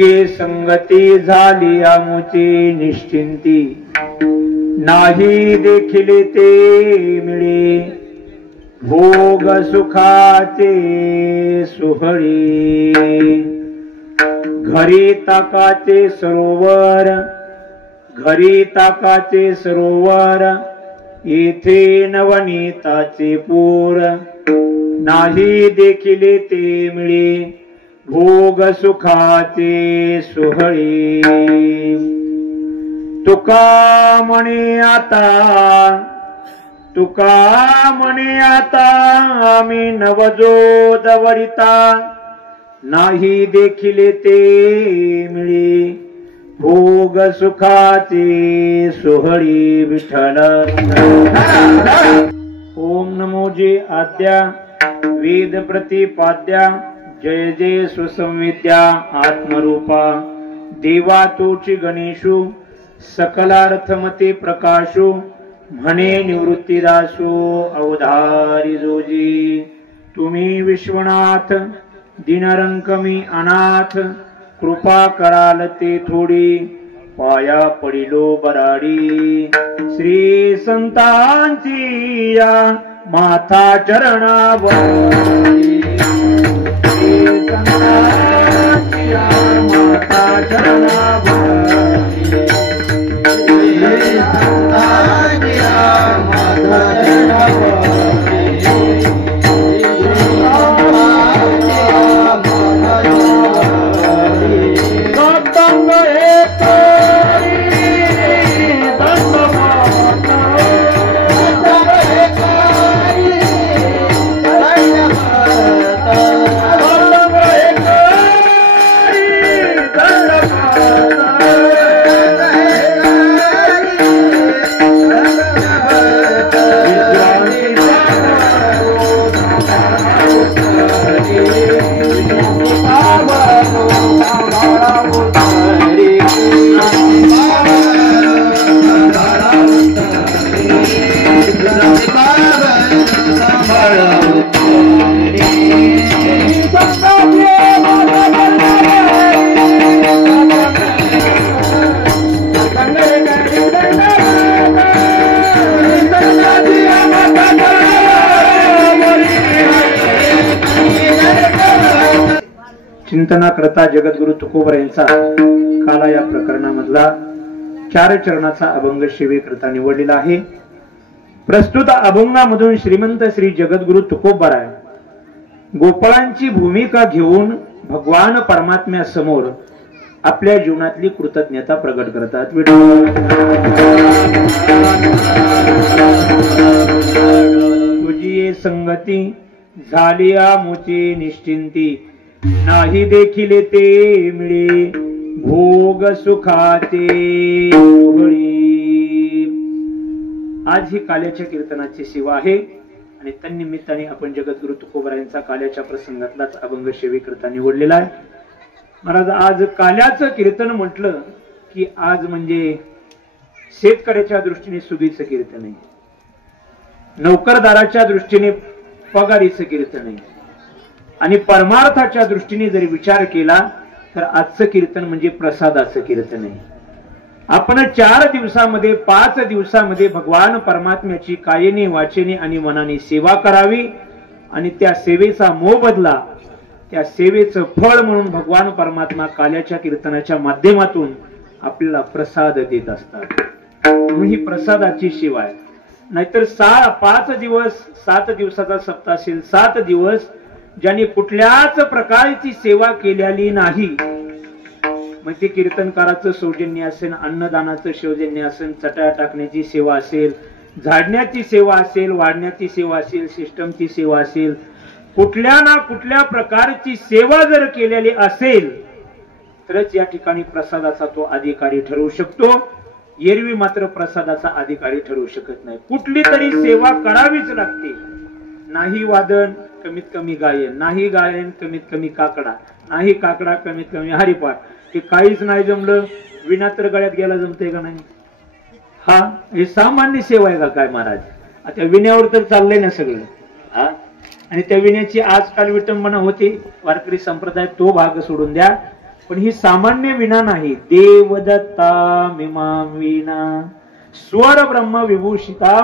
ये संगती झाली आमुची निश्चिंती, नाही देखील ते मिळे भोग सुखाचे सुहळी। घरी ताकाचे सरोवर, घरी ताकाचे सरोवर, येथे नवनीताचे पूर, नाही देखील ते मिळे भोग सुखाचे सुहळी। तुका म्हणे आता, तुका म्हणे आता मी नवजोत वरिता, नाही देखील ते मिळे भोग सुखाचे सोहळी। विठ्ठल ओम नमो जे आद्या वेद प्रतिपाद्या, जय जय सुसंविद्या आत्मरूपा, देवा तोची गणेशु सकलार्थमते प्रकाशो, म्हणे निवृत्तीदासो अवधारी जोजी। तुम्ही विश्वनाथ दिनरंक मी अनाथ, कृपा कराल ते थोडी पाया पडिलो बराडी। श्री संतांची या माथा चरणावरी, श्री संतांची या माथा चरणावरी, श्री संतांची या माथा चरणावरी। चिंतना करता जगद्गुरु तुकोबरायांचा काला या प्रकरणामधला 4 चरणाचा अभंग सेवेकरता निवडलेला आहे। प्रस्तुत अभंगामधून श्रीमंत श्री जगद्गुरु तुकोबराय गोपाळांची भूमिका घेऊन भगवान परमात्म्या समोर आपल्या जीवनातली कृतज्ञता प्रकट करतात। तुझी संगती झाली आमुची निश्चिंती, नाही देखील ते मिळे भोग सुखाचे होळी। आज ही काल्याच्या कीर्तनाची सेवा आहे आणि तन्निमित्ताने आपण जगद्गुरु तुकोबरायांचा काल्याच्या प्रसंगातलाच अभंग सेवेकरता निवडलेला आहे। महाराज आज काल्याचं कीर्तन म्हटलं की आज म्हणजे शेतकऱ्याच्या दृष्टीने सुधीचं कीर्तन आहे, नोकरदाराच्या दृष्टीने पगारीचं कीर्तन आहे आणि परमार्थाच्या दृष्टीने जरी विचार केला तर आजचं कीर्तन म्हणजे प्रसादाचं कीर्तन आहे। आपण 4 दिवसामध्ये 5 दिवसामध्ये भगवान परमात्म्याची कायेने वाचेने आणि मनाने सेवा करावी आणि त्या सेवेचा मोबदला, त्या सेवेचं फळ म्हणून भगवान परमात्मा काल्याच्या कीर्तनाच्या माध्यमातून आपल्याला प्रसाद देत असतात। म्हणून ही प्रसादाची सेवा आहे। नाहीतर 5 दिवस 7 दिवसाचा सप्ताह असेल, 7 दिवस ज्यांनी कुठल्याच प्रकारची सेवा केलेली नाही, मग ते कीर्तनकाराचं सौजन्य असेल, अन्नदानाचं सौजन्य असेल, चटया टाकण्याची सेवा असेल, झाडण्याची सेवा असेल, वाढण्याची सेवा असेल, सिस्टमची सेवा असेल, कुठल्या ना कुठल्या प्रकारची सेवा जर केलेली असेल तरच या ठिकाणी प्रसादाचा तो अधिकारी ठरवू शकतो। एरवी मात्र प्रसादाचा अधिकारी ठरवू शकत नाही। कुठली तरी सेवा करावीच लागते। नाही वादन कमीत कमी गायन, नाही गायन कमीत कमी काकडा, नाही काकडा कमीत कमी हरिपाठ, हे काहीच नाही जमलं विना तर गळ्यात गेला जमते का नाही? हा हे सामान्य सेवा आहे का काय महाराज? आता विण्यावर तर चाललंय ना सगळं। हा आणि त्या विण्याची आजकाल विटंबना होते वारकरी संप्रदाय, तो भाग सोडून द्या। पण ही सामान्य विणा नाही. देवदत्ता मिमां विणा स्वर ब्रह्म विभूषिता,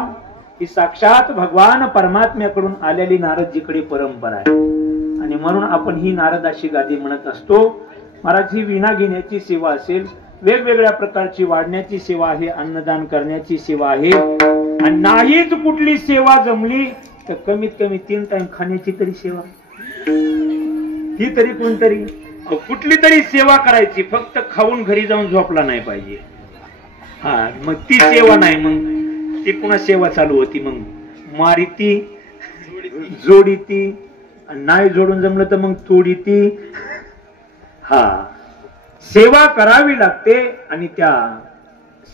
ही साक्षात भगवान परमात्म्याकडून आलेली नारदजीकडे परंपरा आहे. आणि म्हणून आपण ही नारदाची गादी म्हणत असतो. महाराज, ही विणा घेण्याची सेवा असेल, वेगवेगळ्या प्रकारची वाढण्याची सेवा आहे, अन्नदान करण्याची सेवा आहे, आणि नाहीच कुठली सेवा जमली तर कमीत कमी 3 टाइम खाण्याची तरी सेवा, ती तरी कोणतरी कुठली तरी सेवा करायची. फक्त खाऊन घरी जाऊन झोपला नाही पाहिजे. हा, मग ती सेवा नाही. मग ती पुन्हा सेवा चालू होती. मग मारिती, जोडीती, नाही जोडून जमलं तर मग तोडीती. हा, सेवा करावी लागते. आणि त्या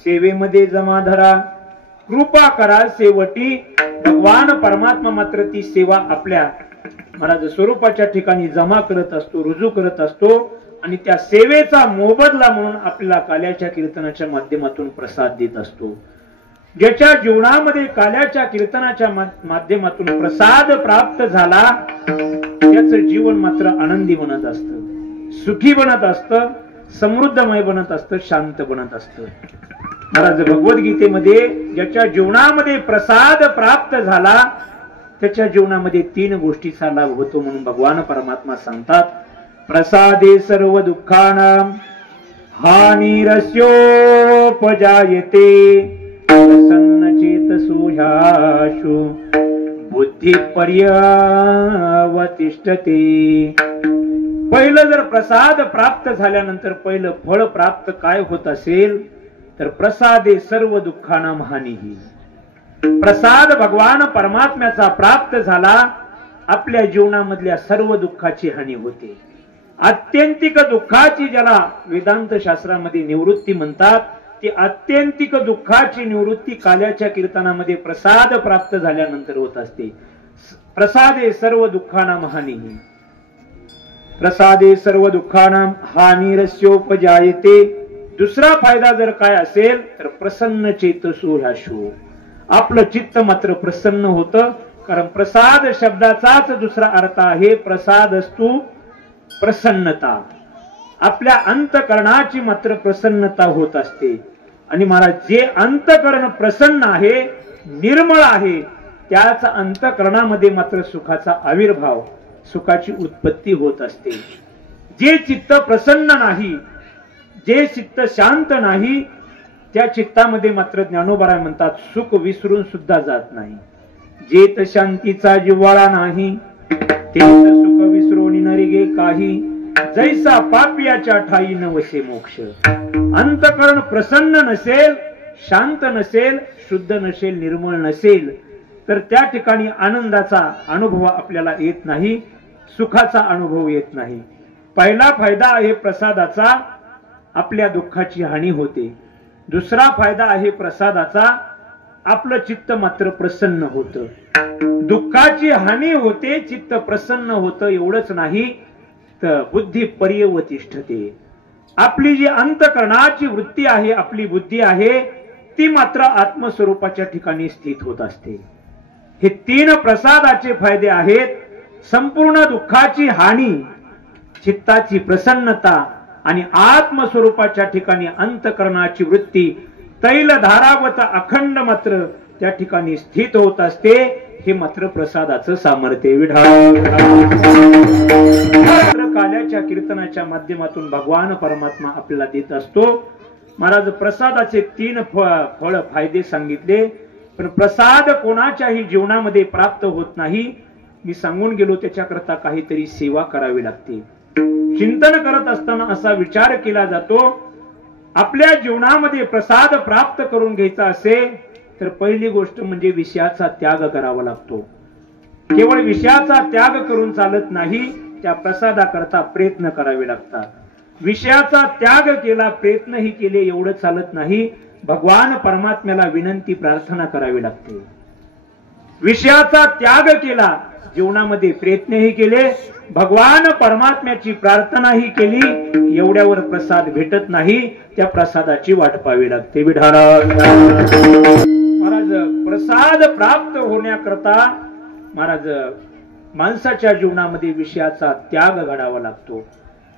सेवेमध्ये जमा धरा, कृपा करा सेवटी. भगवान परमात्मा मात्र ती सेवा आपल्या महाराज स्वरूपाच्या ठिकाणी जमा करत असतो, रुजू करत असतो. आणि त्या सेवेचा मोबदला म्हणून आपल्याला काल्याच्या कीर्तनाच्या माध्यमातून प्रसाद देत असतो. ज्याच्या जीवनामध्ये काल्याच्या कीर्तनाच्या माध्यमातून प्रसाद प्राप्त झाला, त्याचं जीवन मात्र आनंदी बनत असतं, सुखी बनत असतं, समृद्धमय बनत असतं, शांत बनत असतं. महाराज भगवद्गीतेमध्ये ज्याच्या जीवनामध्ये प्रसाद प्राप्त झाला, त्याच्या जीवनामध्ये 3 गोष्टीचा लाभ होतो म्हणून भगवान परमात्मा सांगतात. प्रसादे सर्व दुःखानां हानिरस्योपजायते, प्रसन्न चेतसो ह्याशु बुद्धी पर्यवतिष्ठते. पहिलं जर प्रसाद प्राप्त झाल्यानंतर पहिलं फळ प्राप्त काय होत असेल तर प्रसादे सर्व दुःखानां हानिही. प्रसाद भगवान परमात्म्याचा प्राप्त झाला, आपल्या जीवनामधल्या सर्व दुःखाची हानी होते. आत्यंतिक दुःखाची, ज्याला वेदांत शास्त्रामध्ये निवृत्ती म्हणतात, ती आत्यंतिक दुःखाची निवृत्ती काल्याच्या कीर्तनामध्ये प्रसाद प्राप्त झाल्यानंतर होत असते. प्रसादे सर्व दुःखानां हानिही. प्रसादे सर्व दुःखानां हानिरस्योपजायते. दुसरा फायदा जर काय असेल तर प्रसन्न चेतसो ह्याशु. आपलं चित्त मात्र प्रसन्न होतं. कारण प्रसाद शब्दाचाच दुसरा अर्थ आहे प्रसादस्तु प्रसन्नता. आपल्या अंतकरणाची मात्र प्रसन्नता होत असते. आणि महाराज, जे अंतकरण प्रसन्न आहे, निर्मळ आहे, त्याच अंतकरणामध्ये मात्र सुखाचा आविर्भाव, सुखाची उत्पत्ती होत असते. जे चित्त प्रसन्न नाही, जे चित्त शांत नाही, त्या चित्तामध्ये मात्र ज्ञानोबा म्हणतात सुख विसरून सुद्धा जात नाही. जेत शांतीचा जिव्हाळा नाही, तेच सुख विसरून नरिगे काही. जैसा पापियाच्या ठाई न वसे मोक्ष. अंतकरण प्रसन्न नसेल, शांत नसेल, शुद्ध नसेल, निर्मळ नसेल, तर त्या ठिकाणी आनंदाचा अनुभव आपल्याला येत नाही, सुखाचा अनुभव येत नाही. पहिला फायदा आहे प्रसादाचा, आपल्या दुःखाची हानी होते. दुसरा फायदा आहे प्रसादाचा, आपलं चित्त मात्र प्रसन्न होतं. दुःखाची हानी होते, चित्त प्रसन्न होतं. एवढंच नाही तर बुद्धी पर्यवतिष्ठते. आपली जी अंतकरणाची वृत्ती आहे, आपली बुद्धी आहे, ती मात्र आत्मस्वरूपाच्या ठिकाणी स्थित होत असते. हे 3 प्रसादाचे फायदे आहेत. संपूर्ण दुःखाची हानी, चित्ताची प्रसन्नता आणि आत्मस्वरूपाच्या ठिकाणी अंतकरणाची वृत्ती तैलधारावत अखंड मात्र त्या ठिकाणी स्थित होत असते. हे मात्र प्रसादाचं सामर्थ्य. विढाल काल्याच्या कीर्तनाच्या माध्यमातून भगवान परमात्मा आपल्याला देत असतो. महाराज प्रसादाचे 3 फळ फायदे सांगितले. पण प्रसाद कोणाच्याही जीवनामध्ये प्राप्त होत नाही. मी सांगून गेलो, त्याच्याकरता काहीतरी सेवा करावी लागते. चिंतन करत असताना असा विचार केला जातो, आपल्या जीवनामध्ये प्रसाद प्राप्त करून घ्यायचा असेल तर पहिली गोष्ट म्हणजे विषयाचा त्याग करावा लागतो. केवळ विषयाचा त्याग करून चालत नाही, त्या प्रसादाकरता प्रयत्न करावे लागतात. विषयाचा त्याग केला, प्रयत्नही केले, एवढं चालत नाही. भगवान परमात्म्याला विनंती प्रार्थना करावी लागते. विषयाचा त्याग केला, जीवनामध्ये प्रयत्नही केले, भगवान परमात्म्याची प्रार्थनाही केली, एवढ्यावर प्रसाद भेटत नाही. त्या प्रसादाची वाट पाहावी लागते. महाराज प्रसाद प्राप्त होण्याकरता महाराज माणसाच्या जीवनामध्ये विषयाचा त्याग घडावा लागतो.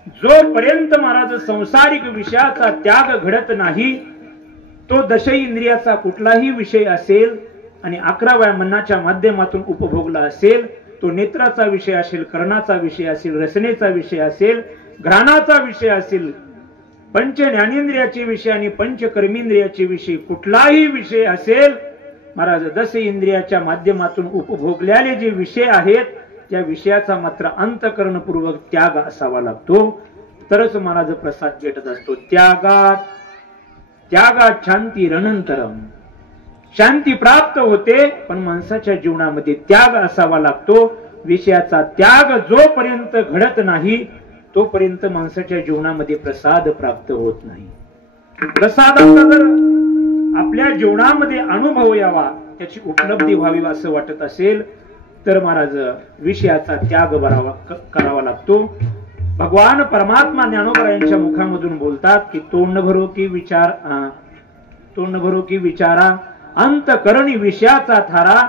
जोपर्यंत महाराज संसारिक विषयाचा त्याग घडत नाही, तो दश इंद्रियाचा कुठलाही विषय असेल आणि 11व्या मनाच्या माध्यमातून उपभोगला असेल, तो नेत्राचा विषय असेल, कर्णाचा विषय असेल, रसनेचा विषय असेल, घ्राणाचा विषय असेल, पंच ज्ञानेंद्रियाचे विषय आणि पंच कर्मेंद्रियाचे विषय, कुठलाही विषय असेल, महाराज दश इंद्रियाच्या माध्यमातून उपभोगलेले जे विषय आहेत त्या विषयाचा मात्र अंतःकरणपूर्वक त्याग असावा लागतो, तरच महाराज प्रसाद भेटत असतो. त्यागात शांती रणंतरम, शांती प्राप्त होते, पण माणसाच्या जीवनामध्ये त्याग असावा लागतो. विषयाचा त्याग जोपर्यंत घडत नाही तोपर्यंत माणसाच्या जीवनामध्ये प्रसाद प्राप्त होत नाही. प्रसादाचा जर आपल्या जीवनामध्ये अनुभव यावा, त्याची उपलब्धी व्हावी असं वाटत असेल तर महाराज विषयाचा त्याग करावा लागतो. भगवान परमात्मा ज्ञानोबा यांच्या मुखामधून बोलतात की तोंड भरो की विचारा अंतकरणी विषयाचा थारा,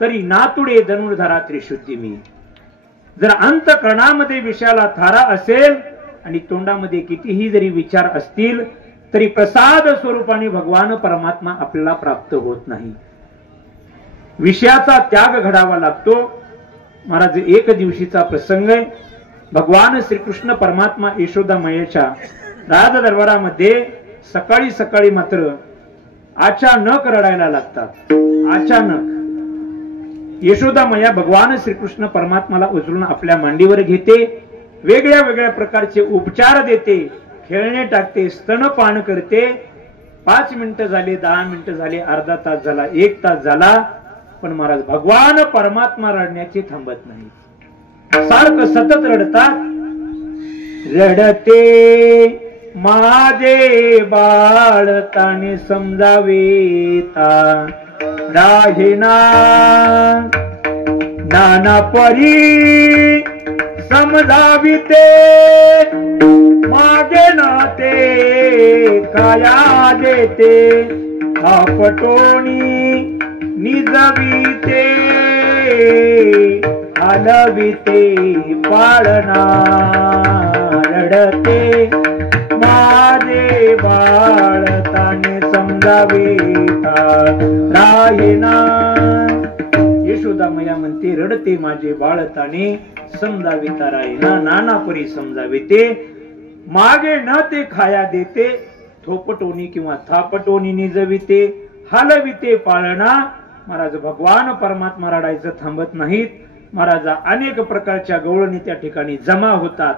तरी नातुडे धनुर्धरा त्रिशुद्धी मी. जर अंतकरणामध्ये विषयाला थारा असेल आणि तोंडामध्ये कितीही जरी विचार असतील तरी प्रसाद स्वरूपाने भगवान परमात्मा आपल्याला प्राप्त होत नाही. विषयाचा त्याग घडावा लागतो. महाराज एक दिवशीचा प्रसंग आहे. भगवान श्रीकृष्ण परमात्मा यशोदा मैयाच्या राज दरबारामध्ये सकाळी सकाळी मात्र अचानक रडायला लागतात. अचानक यशोदा मैया भगवान श्रीकृष्ण परमात्माला उचलून आपल्या मांडीवर घेते, वेगळ्या वेगळ्या प्रकारचे उपचार देते, खेळणे टाकते, स्तनपान करते. 5 मिनिटं झाले, 10 मिनिटं झाले, अर्धा तास झाला, 1 तास झाला, पण महाराज भगवान परमात्मा रडण्याची थांबत नाही. सारखं सतत रडतात. रडते माझे बाळ ताने समजावेता, राहिना नाना परी समजाविते, मागे नाते काया देते, आपटोनी निजविते, हलविते पाळणा. रडते माझे बाळ ताने समजावेता, राहिना. यशोदा मैया म्हणते रडते माझे बाळ ताने समजाविता, राहिना नाना परी समजाविते, मागे न ते खाया देते, थोपटोनी किंवा थापटोनी निजविते, हलविते पाळणा. महाराज भगवान परमात्मा रडायचं थांबत नाहीत. महाराज अनेक प्रकारच्या गवळणी त्या ठिकाणी जमा होतात.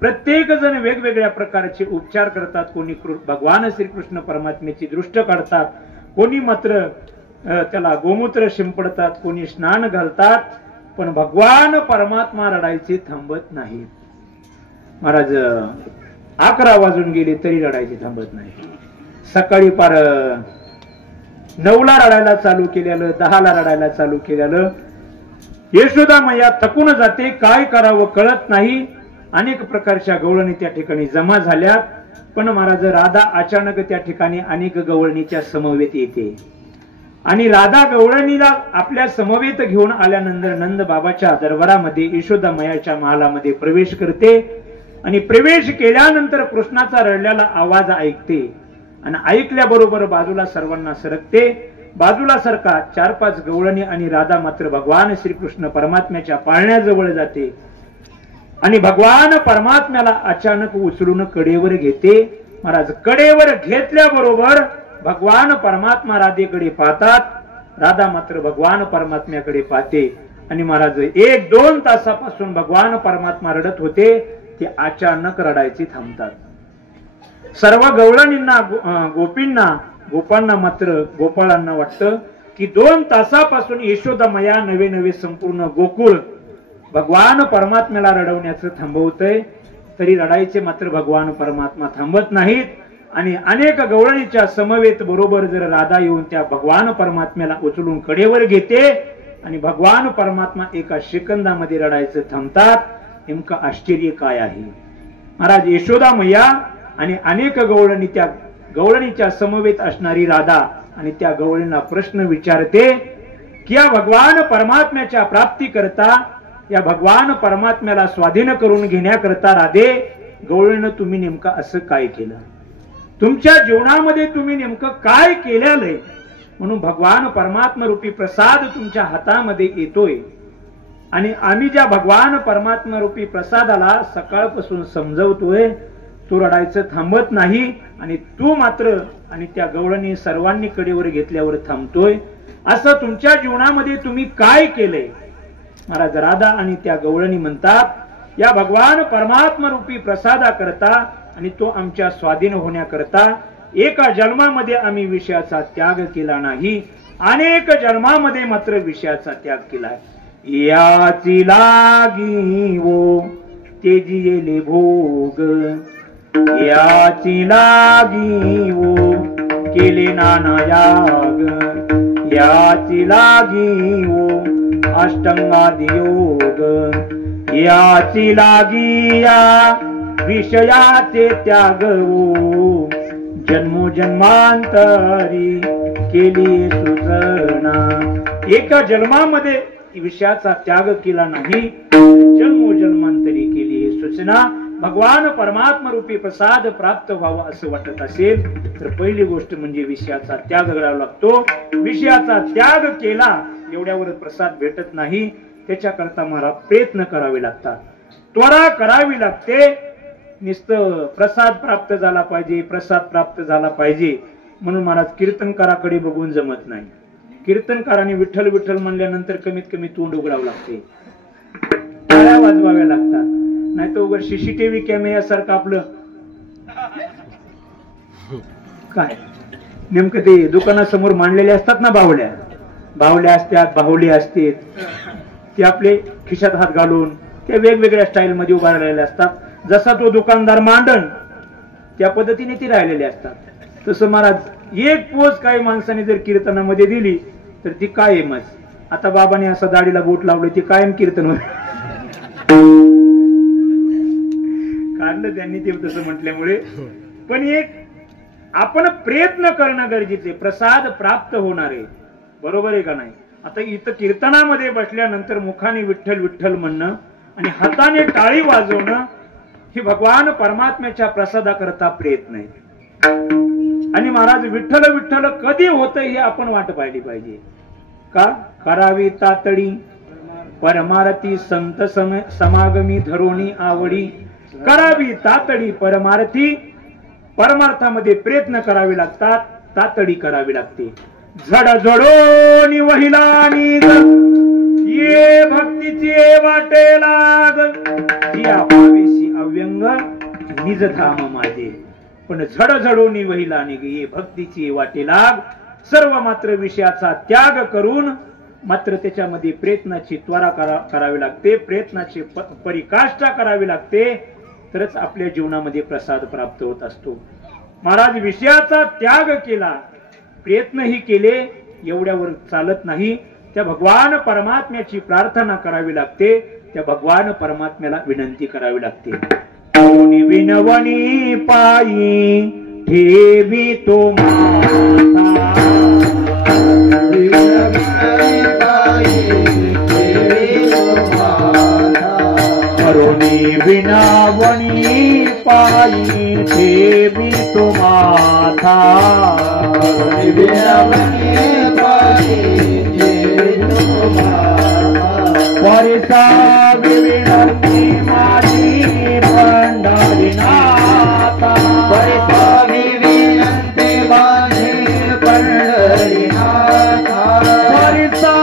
प्रत्येक जण वेगवेगळ्या प्रकारचे उपचार करतात. कोणी भगवान श्रीकृष्ण परमात्म्याची दृष्ट काढतात, कोणी मात्र त्याला गोमूत्र शिंपडतात, कोणी स्नान घालतात, पण भगवान परमात्मा रडायचे थांबत नाहीत. महाराज 11 वाजून गेले तरी रडायचे थांबत नाही. सकाळी पार 9ला रडायला चालू केलेलं, 10ला रडायला चालू केलेलं. यशोदा मैया थकून जाते, काय करावं कळत नाही. अनेक प्रकारच्या गवळणी त्या ठिकाणी जमा झाल्यात, पण महाराज राधा अचानक त्या ठिकाणी अनेक गवळणीच्या समवेत येते आणि राधा गवळणीला आपल्या समवेत घेऊन आल्यानंतर नंद बाबाच्या दरबारामध्ये यशोदा मैयाच्या महालामध्ये प्रवेश करते आणि प्रवेश केल्यानंतर कृष्णाचा रडलेला आवाज ऐकते आणि ऐकल्याबरोबर बाजूला सर्वांना सरकते. बाजूला सरका 4-5 गवळणी आणि राधा मात्र भगवान श्रीकृष्ण परमात्म्याच्या पाळण्याजवळ जाते आणि भगवान परमात्म्याला अचानक उचलून कडेवर घेते. महाराज कडेवर घेतल्याबरोबर भगवान परमात्मा राधेकडे पाहतात, राधा मात्र भगवान परमात्म्याकडे पाहते आणि महाराज 1-2 तासापासून भगवान परमात्मा रडत होते, ते अचानक रडायचे थांबतात. सर्व गवळणींना, गोपांना मात्र गोपाळांना वाटतं की 2 तासापासून यशोदा मैया नवे संपूर्ण गोकुळ भगवान परमात्म्याला रडवण्याचं थांबवतंय, तरी रडायचे मात्र भगवान परमात्मा थांबत नाहीत. आणि अनेक गवळणीच्या समवेत बरोबर जर राधा येऊन त्या भगवान परमात्म्याला उचलून कडेवर घेते आणि भगवान परमात्मा एका सेकंदामध्ये रडायचं थांबतात. नेमकं आश्चर्य काय आहे? महाराज यशोदा मैया आणि अनेक गवळणी, त्या गवळणीच्या समवेत असणारी राधा आणि त्या गवळणीला प्रश्न विचारते की या भगवान परमात्म्याच्या प्राप्ती करता, या भगवान परमात्म्याला स्वाधीन करून घेण्याकरता राधे गवळीनं तुम्ही नेमकं असं काय केलं, तुमच्या जीवनामध्ये तुम्ही नेमकं काय केलेलं आहे. म्हणून भगवान परमात्मा रूपी प्रसाद तुमच्या हातामध्ये येतोय आणि आम्ही ज्या भगवान परमात्मा रूपी प्रसादाला सकाळपासून समजवतोय, तू रडायचं थांबत नाही आणि तू मात्र आणि त्या गवळणी सर्वांनी कडेवर घेतल्यावर थांबतोय. असं तुमच्या जीवनामध्ये तुम्ही काय केलंय. महाराज राधा आणि त्या गवळणी म्हणतात, या भगवान परमात्मा रूपी प्रसादा करता आणि तो आमच्या स्वाधीन होण्याकरता एका जन्मामध्ये आम्ही विषयाचा त्याग केला नाही, अनेक जन्मामध्ये मात्र विषयाचा त्याग केलाय. याची लागी वो तेजिले भोग, याची लागी वो केले नाना याग, याची लागी वो अष्टांगादि योग, याची लागी या विषयाचे त्याग वो जन्मोजन्मांतरी केली सुचना. एका जन्मामध्ये विषयाचा त्याग केला नाही, जन्मोजन्मांतरी केली सूचना. भगवान परमात्मा रूपी प्रसाद प्राप्त व्हावा असं वाटत असेल तर पहिली गोष्ट म्हणजे विषयाचा त्याग करावा लागतो. विषयाचा त्याग केला एवढ्यावर प्रसाद भेटत नाही, त्याच्याकरता मला प्रयत्न करावे लागतात, त्वरा करावी लागते. नुसतं प्रसाद प्राप्त झाला पाहिजे, प्रसाद प्राप्त झाला पाहिजे म्हणून महाराज कीर्तनकाराकडे बघून जमत नाही. कीर्तनकाराने विठ्ठल विठ्ठल म्हणल्यानंतर कमीत कमी तोंड उघडावं लागते, टाळ्या वाजवाव्या लागतात, नाही तर उघड सीसीटीव्ही कॅमेऱ्यासारखं आपलं काय नेमकं ते दुकानासमोर मांडलेले असतात ना बाहुल्या, बाहुल्या असतात, बाहुले असते, ते आपले खिशात हात घालून ते वेगवेगळ्या स्टाईल मध्ये उभा राहिलेले असतात. जसा तो दुकानदार मांडण त्या पद्धतीने ती राहिलेले असतात. तसं महाराज एक पोच काही माणसाने जर कीर्तनामध्ये दिली तर ती कायमच. आता बाबाने असं दाढीला बोट लावलं, ती कायम कीर्तन काढलं त्यांनी ते तसं म्हटल्यामुळे. पण एक आपण प्रयत्न करणं गरजेचे, प्रसाद प्राप्त होणार आहे, बरोबर आहे का नाही. आता इथं कीर्तनामध्ये बसल्यानंतर मुखाने विठ्ठल विठ्ठल म्हणणं आणि हाताने टाळी वाजवणं हे भगवान परमात्म्याच्या प्रसादाकरता प्रयत्न आहे. आणि महाराज विठ्ठल विठ्ठल कधी होतं हे आपण वाट पाहिली पाहिजे. का करावी तातडी परमारती संत समागमी धरोणी आवडी, करावी तातडी परमार्थी, परमार्थामध्ये प्रयत्न करावे लागतात, तातडी करावी लागते. झड झडोनी वहिलानी ये भक्तीचे वाटे लाग, या भावेशी अव्यंग निज धाम माझे. पण झड झडोनी वहिलानी ये भक्तीची वाटे लाग, सर्व मात्र विषयाचा त्याग करून मात्र त्याच्यामध्ये प्रयत्नाची त्वरा करावी लागते, प्रयत्नाची परिकाष्ठा करावी लागते, तरच आपल्या जीवनामध्ये प्रसाद प्राप्त होत असतो. महाराज विषयाचा त्याग केला, प्रयत्नही केले, एवढ्यावर चालत नाही. त्या भगवान परमात्म्याची प्रार्थना करावी लागते, त्या भगवान परमात्म्याला विनंती करावी लागते. कोणी विनवणी पायी ठेवी तो माता, करुणी विनवणी पायी ठेवी तो माता, परिसा विनंती माझी पंढरीनाथा, परिसा विनंती माझी पंढरीनाथा, परिसा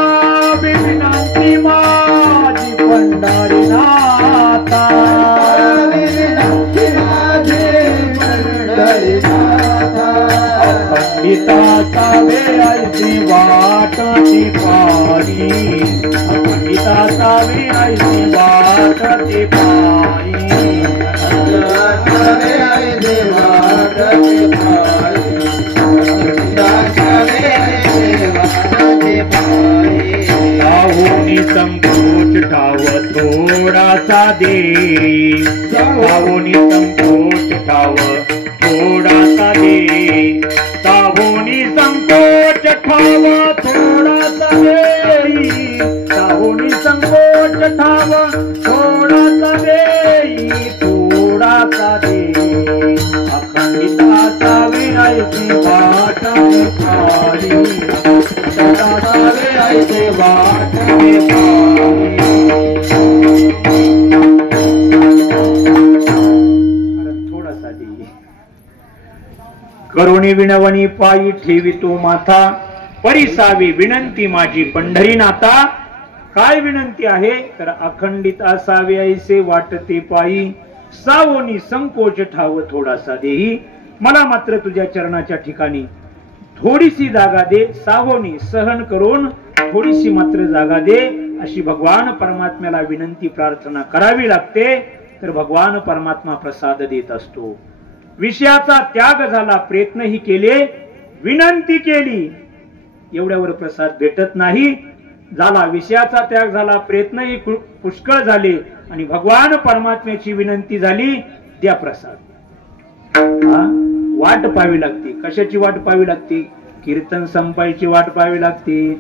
विनंती माझी पंढरीनाथा, विनंती माझी पंढरीनाथा. पंडिताचा वेळाची वाटती पाणी, पंडिताचा वेळाची वाटती पाणी, पाहुनी संकोच ठाव थोडासा दे, पाहुनी संकोच ठाव थोडासा दे, ताहुनी संकोच ठाव थोडासा देई, ताहुनी संकोच ठाव थोडासा देई, थोडासा विनवणी पायी ठेवितो माथा, परिसावी विनंती माझी पंढरीनाथा. काय विनंती आहे तर अखंडित असावे ऐसे वाटते पायी, सावोनी संकोच ठाव थोडासा देही. मला मात्र तुझ्या चरणाच्या ठिकाणी थोडीशी जागा दे, सावोनी सहन करून थोडीशी मात्र जागा दे, अशी भगवान परमात्म्याला विनंती प्रार्थना करावी लागते. तर भगवान परमात्मा प्रसाद देत असतो. विषयाचा त्याग झाला, प्रयत्नही केले, विनंती केली, एवढ्यावर प्रसाद भेटत नाही. झाला विषयाचा त्याग झाला, प्रयत्नही पुष्कळ झाले आणि भगवान परमात्म्याची विनंती झाली, द्या प्रसाद. वाट पाहावी लागते. कशाची वाट पाहावी लागते? कीर्तन संपायची वाट पाहावी लागते.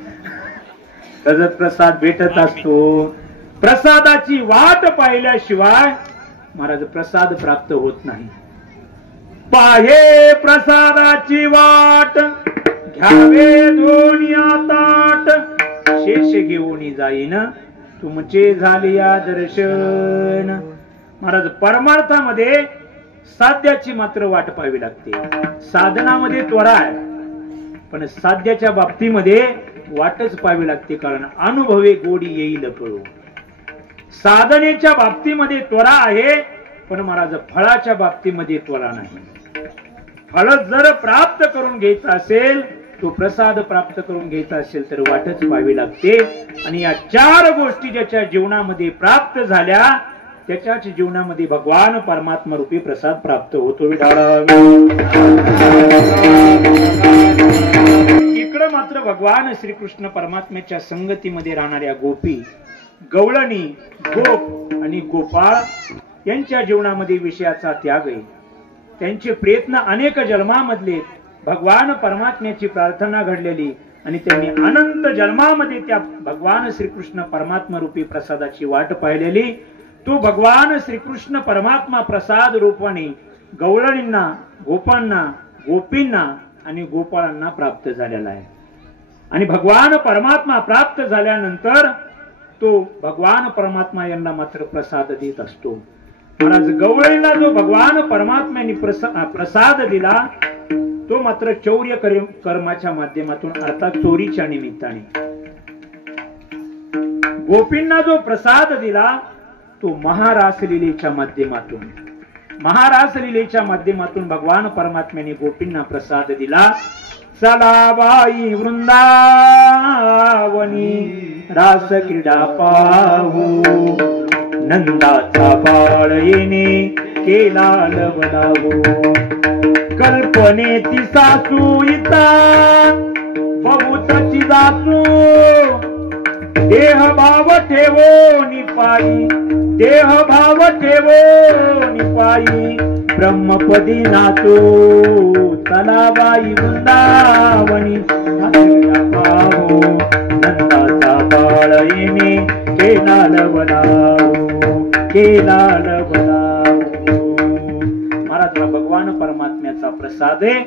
तसंच प्रसाद भेटत असतो. प्रसादाची वाट पाहिल्याशिवाय महाराज प्रसाद प्राप्त होत नाही. पाहे प्रसादाची वाट, घ्यावे दोनिया ताट, शेष घेऊन जाईन तुमचे झाले या दर्शन. महाराज परमार्थामध्ये साध्याची मात्र वाट पाहावी लागते. साधनामध्ये त्वरा आहे, पण साध्याच्या बाबतीमध्ये वाटच पाहावी लागते, कारण अनुभवे गोडी येईल कळू. साधनेच्या बाबतीमध्ये त्वरा आहे, पण महाराज फळाच्या बाबतीमध्ये त्वरा नाही. फळ जर प्राप्त करून घ्यायचं असेल, तो प्रसाद प्राप्त करून घ्यायचा असेल तर वाटच पाहावी लागते. आणि या चार गोष्टी ज्याच्या जीवनामध्ये प्राप्त झाल्या, त्याच्याच जीवनामध्ये भगवान परमात्मा रूपी प्रसाद प्राप्त होतो. इकडं मात्र भगवान श्रीकृष्ण परमात्म्याच्या संगतीमध्ये राहणाऱ्या गोपी, गवळणी, गोप आणि गोपाळ यांच्या जीवनामध्ये विषयाचा त्याग आहे. त्यांचे प्रयत्न अनेक जन्मामधले, भगवान परमात्म्याची प्रार्थना घडलेली आणि त्यांनी अनंत जन्मामध्ये त्या भगवान श्रीकृष्ण परमात्मा रूपी प्रसादाची वाट पाहिलेली. तो भगवान श्रीकृष्ण परमात्मा प्रसाद रूपाने गवळणींना, गोपांना, गोपींना आणि गोपाळांना प्राप्त झालेला आहे. आणि भगवान परमात्मा प्राप्त झाल्यानंतर तो भगवान परमात्मा यांना मात्र प्रसाद देत असतो. महाराज गवळीला जो भगवान परमात्म्याने प्रसाद दिला, तो मात्र चौर्य कर्माच्या माध्यमातून, अर्थात चोरीच्या निमित्ताने. गोपींना जो प्रसाद दिला तो महारास लीलेच्या माध्यमातून. महारास लीलेच्या माध्यमातून भगवान परमात्म्याने गोपींना प्रसाद दिला. चला बाई वृंदावनी रास क्रीडा पाहू, नंदाचा बाळ येणे केला लवलावू. कल्पने ती सासू इता बहुताची जासू, देह भाव ठेवो निपाई, देह भाव ठेवो निपाई, ब्रह्मपदी नाचो. चला बाई वृंदावनी पाहो, नंदाचा बाळ येणे केला लवलावू, केला लवलावू. महाराज भगवान परमात्म्याचा प्रसाद आहे.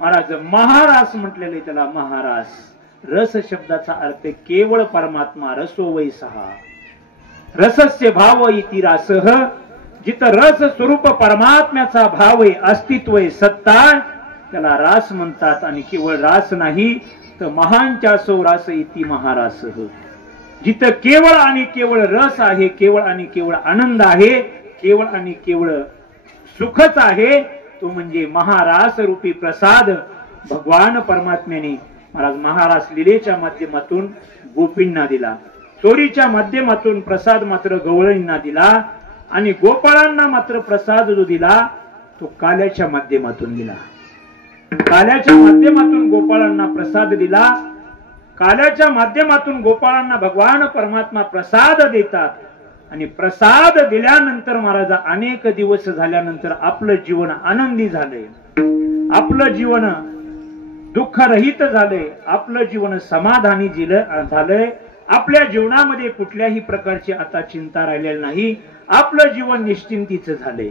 महाराज महारास म्हटलेले त्याला महारास. रस शब्दाचा अर्थ केवळ परमात्मा. रसो वै सहा, रसस्य भाव इति रासः. जिथं रस स्वरूप परमात्म्याचा भाव आहे, अस्तित्व आहे, सत्ता, त्याला रास म्हणतात. आणि केवळ रास नाही तर महांच्या सो रास इति महारासः. जिथं केवळ आणि केवळ रस आहे, केवळ आणि केवळ आनंद आहे, केवळ आणि केवळ सुखच आहे, तो म्हणजे महारास रूपी प्रसाद भगवान परमात्म्याने महाराज महारास लीलेच्या माध्यमातून गोपींना दिला. चोरीच्या माध्यमातून प्रसाद मात्र गवळींना दिला. आणि गोपाळांना मात्र प्रसाद जो दिला तो काल्याच्या माध्यमातून दिला. काल्याच्या माध्यमातून गोपाळांना प्रसाद दिला. काल्याच्या माध्यमातून गोपाळांना भगवान परमात्मा प्रसाद देतात. आणि प्रसाद दिल्यानंतर महाराज अनेक दिवस झाल्यानंतर आपलं जीवन आनंदी झालंय, आपलं जीवन दुःखरहित झालंय, आपलं जीवन समाधानी झालंय. आपल्या जीवनामध्ये कुठल्याही प्रकारची आता चिंता राहिलेली नाही. आपलं जीवन निश्चिंतीच झालंय.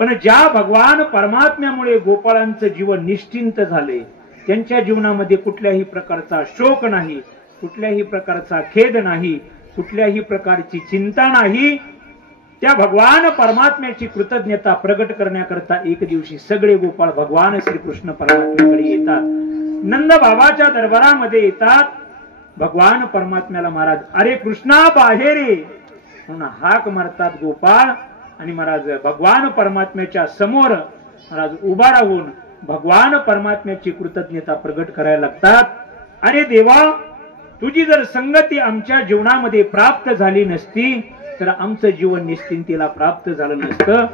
पण ज्या भगवान परमात्म्यामुळे गोपाळांचं जीवन निश्चिंत झाले, त्यांच्या जीवनामध्ये कुठल्याही प्रकारचा शोक नाही, कुठल्याही प्रकारचा खेद नाही, कुठल्याही प्रकारची चिंता नाही, त्या भगवान परमात्म्याची कृतज्ञता प्रगट करण्याकरता एक दिवशी सगळे गोपाळ भगवान श्रीकृष्ण परमात्म्याकडे येतात. नंद बाबाच्या दरबारामध्ये येतात. भगवान परमात्म्याला महाराज अरे कृष्णा बाहेर ये म्हणून हाक मारतात गोपाळ. आणि महाराज भगवान परमात्म्याच्या समोर महाराज उभा राहून भगवान परमात्म्याची कृतज्ञता प्रगट करायला लागतात. अरे देवा, तुझी जर संगती आमच्या जीवनामध्ये प्राप्त झाली नसती तर आमचं जीवन निश्चिंतीला प्राप्त झालं नसतं.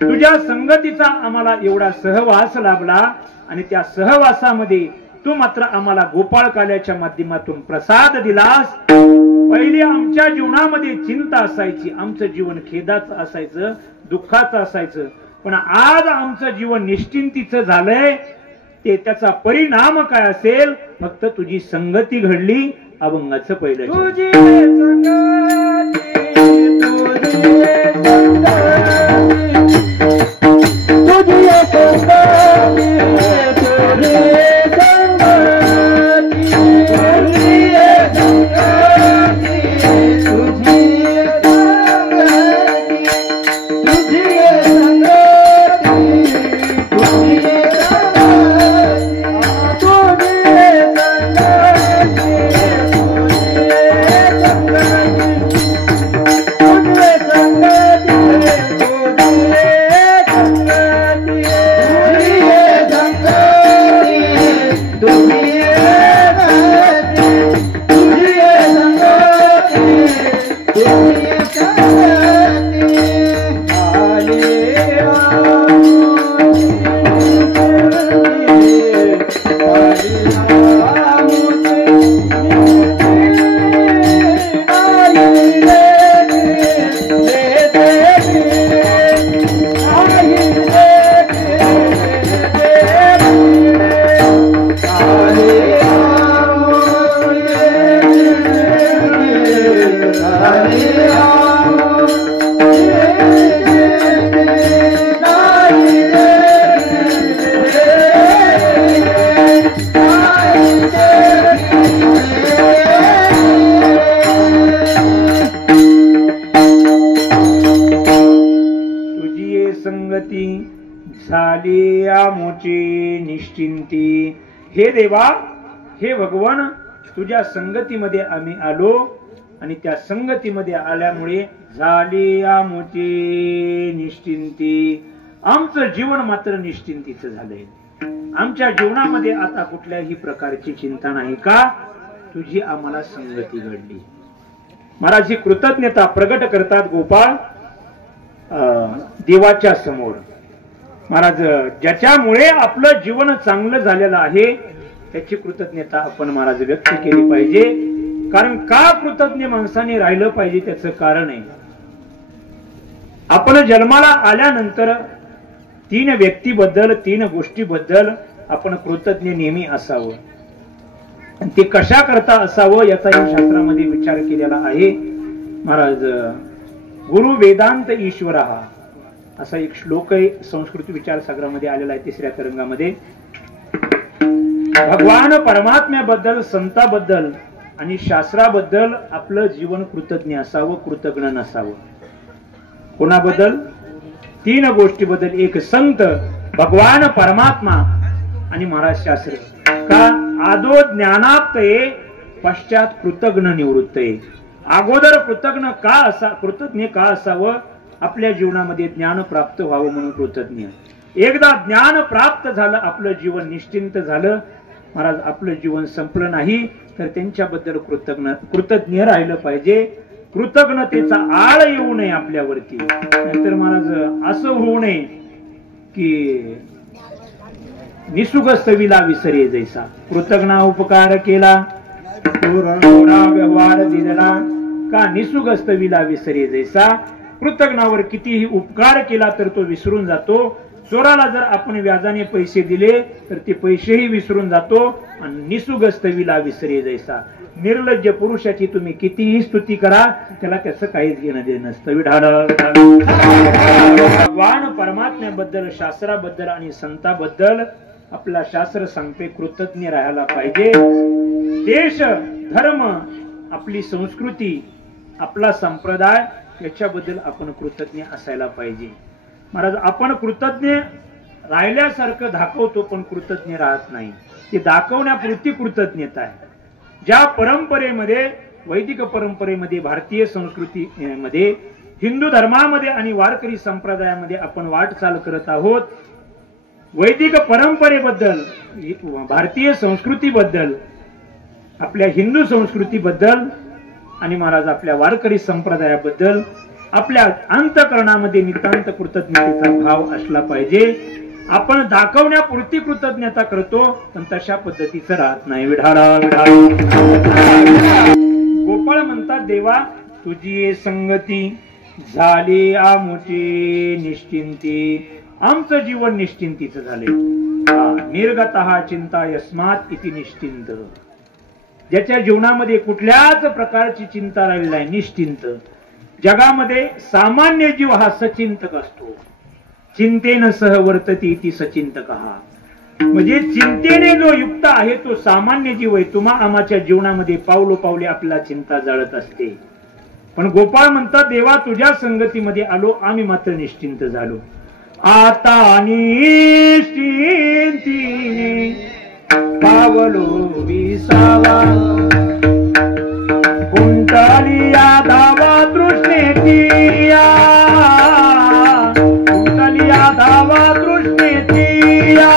तुझ्या संगतीचा आम्हाला एवढा सहवास लाभला आणि त्या सहवासामध्ये तू मात्र आम्हाला गोपाळ काल्याच्या माध्यमातून प्रसाद दिलास. पहिले आमच्या जीवनामध्ये चिंता असायची, आमचं जीवन खेदाचं असायचं, दुःखाचं असायचं. पण आज आमचं जीवन निश्चिंतीचं झालंय. ते त्याचा परिणाम काय असेल? फक्त तुझी संगती घडली. अभंगाचं पहिलं तुझी निश्चिंती. हे देवा, हे भगवान, तुझ्या संगतीमध्ये आम्ही आलो आणि त्या संगतीमध्ये आल्यामुळे झाली आमची निश्चिंती. आमचं जीवन मात्र निश्चिंतीचं झालंय. आमच्या जीवनामध्ये आता कुठल्याही प्रकारची चिंता नाही. का? तुझी आम्हाला संगती घडली. महाराज कृतज्ञता प्रगट करतात गोपाळ देवाच्या समोर. महाराज ज्याच्यामुळे आपलं जीवन चांगलं झालेलं आहे त्याची कृतज्ञता आपण महाराज व्यक्त केली पाहिजे. कारण का कृतज्ञ माणसाने राहिलं पाहिजे त्याचं कारण आहे. आपण जन्माला आल्यानंतर 3 व्यक्तीबद्दल 3 गोष्टीबद्दल आपण कृतज्ञ नेहमी असावं. आणि ते कशा करता असावं याचाही शास्त्रामध्ये विचार केलेला आहे. महाराज गुरु वेदांत ईश्वर असा एक श्लोक आहे संस्कृत विचारसागरामध्ये आलेला आहे 3ऱ्या तरंगामध्ये. भगवान परमात्म्याबद्दल, संताबद्दल आणि शास्त्राबद्दल आपलं जीवन कृतज्ञ असावं, कृतज्ञ नसावं. कोणाबद्दल? 3 गोष्टीबद्दल. एक संत, भगवान परमात्मा आणि महाराज शास्त्र. का? आदो ज्ञानाप्तये पश्चात कृतज्ञ निवृत्तये. अगोदर कृतज्ञ का असावं? आपल्या जीवनामध्ये ज्ञान प्राप्त व्हावं म्हणून कृतज्ञ. एकदा ज्ञान प्राप्त झालं, आपलं जीवन निश्चिंत झालं, महाराज आपलं जीवन संपलं नाही तर त्यांच्याबद्दल कृतज्ञ राहिलं पाहिजे. कृतज्ञतेचा आळ येऊ नये आपल्यावरती. नाहीतर महाराज असं होऊ नये की निसुग स्तविला विसरे जैसा. कृतज्ञ उपकार केला थोडा व्यवहार दिला का निसुग स्तविला विसरे जैसा. कृतज्ञावर कितीही उपकार केला तर तो विसरून जातो. चोराला जर आपण व्याजाने पैसे दिले तर ते पैसेही विसरून जातो. आणि निसुग स्तविला विसरे जैसा. निर्लज्ज पुरुषाची तुम्ही कितीही स्तुती करा त्याला त्याचं काहीच घेणं देणं नसतं. भगवान परमात्म्याबद्दल, शास्त्राबद्दल आणि संताबद्दल आपला शास्त्र सांगते कृतज्ञ राहायला पाहिजे. देश, धर्म, आपली संस्कृती, आपला संप्रदाय याच्याबद्दल आपण कृतज्ञ असायला पाहिजे. महाराज आपण कृतज्ञ राहिल्यासारखं दाखवतो पण कृतज्ञ राहत नाही. ते दाखवण्यापुरती कृतज्ञता आहे. ज्या परंपरेमध्ये वैदिक परंपरेमध्ये भारतीय संस्कृतीमध्ये हिंदू धर्मामध्ये आणि वारकरी संप्रदायामध्ये आपण वाटचाल करत आहोत. वैदिक परंपरेबद्दल भारतीय संस्कृतीबद्दल आपल्या हिंदू संस्कृतीबद्दल आणि महाराज आपल्या वारकरी संप्रदायाबद्दल आपल्या अंतःकरणामध्ये नितांत कृतज्ञतेचा भाव असला पाहिजे. आपण दाखवण्यापुरती कृतज्ञता करतो पण तशा पद्धतीचं राहत नाही. विढाला विढाला गोपाळ म्हणतात देवा तुझी संगती झाली आमुची निश्चिंती. आमचं जीवन निश्चिंतीचं झाले. निर्गतः चिंता यस्मात इति निश्चिंत. ज्याच्या जीवनामध्ये कुठल्याच प्रकारची चिंता राहिली नाही निश्चिंत. जगामध्ये सामान्य जीव हा सचिंतक असतो. चिंतेन सह वर्तती इति सचिंतक. म्हणजे चिंतेने जो युक्त आहे तो सामान्य जीव आहे. तुम्हा आम्हाच्या जीवनामध्ये पावलो पावले आपल्याला चिंता जाळत असते. पण गोपाळ म्हणतात देवा तुझ्या संगतीमध्ये आलो आम्ही मात्र निश्चिंत झालो. आता निश्चिंतीने पावलो विसावा कुंटलिया धावा तृष्णेतिया कुंटलिया धावा तृष्णेतिया.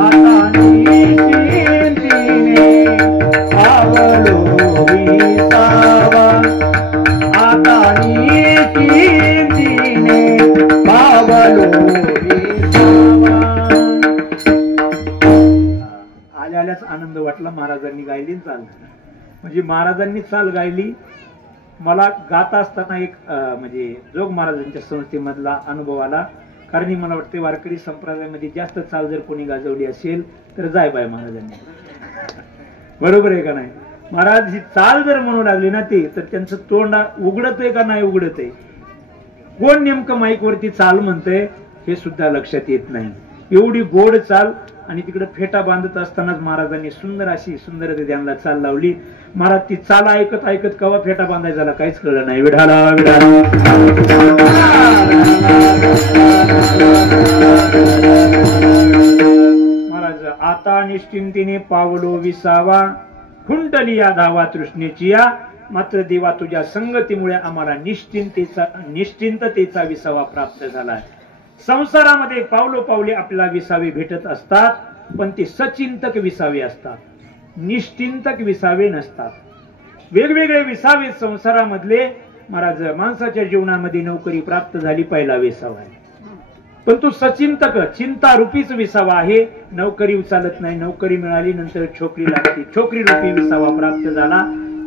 आता निश्चिंतीने पावलो विसावा आता निश्चिंतीने पावलो विसावा. आल्याच आनंद वाटला. महाराजांनी गायली चाल म्हणजे महाराजांनी चाल गायली. मला गाता असताना एक म्हणजे जोग महाराजांच्या संस्थेमधला अनुभव आला. कारण मला वाटते वारकरी संप्रदायामध्ये जास्त चाल जर कोणी गाजवली असेल तर जायबाई महाराजांनी. बरोबर आहे का नाही. महाराज ही चाल जर म्हणू लागली ना ते तर त्यांचं तोंड उघडत आहे का नाही उघडत आहे. कोण नेमकं माईक वरती चाल म्हणतंय हे सुद्धा लक्षात येत नाही. एवढी गोड चाल आणि तिकडे फेटा बांधत असतानाच महाराजांनी सुंदर अशी सुंदर ध्यानला चाल लावली. महाराज ती चाल ऐकत ऐकत कवा फेटा बांधायचा झाला काहीच कळलं नाही. विढाला विढाला महाराज आता निश्चिंतीने पावलो विसावा कुंडलिया धावा तृष्णेचिया. मात्र देवा तुझ्या संगतीमुळे आम्हाला निश्चिंततेचा विसावा प्राप्त झाला. संसारामध्ये पावलो पावले आपल्याला विसावे भेटत असतात पण ते सचिंतक विसावे असतात. निश्चिंतक विसावे नसतात. वेगवेगळे विसावे संसारामधले. महाराज माणसाच्या जीवनामध्ये नोकरी प्राप्त झाली पहिला विसावा आहे. पण तो सचिंतक चिंता रूपीच विसावा आहे. नोकरी चालत नाही. नोकरी मिळाली नंतर छोकरी लागते. छोकरी रूपी विसावा प्राप्त झाला.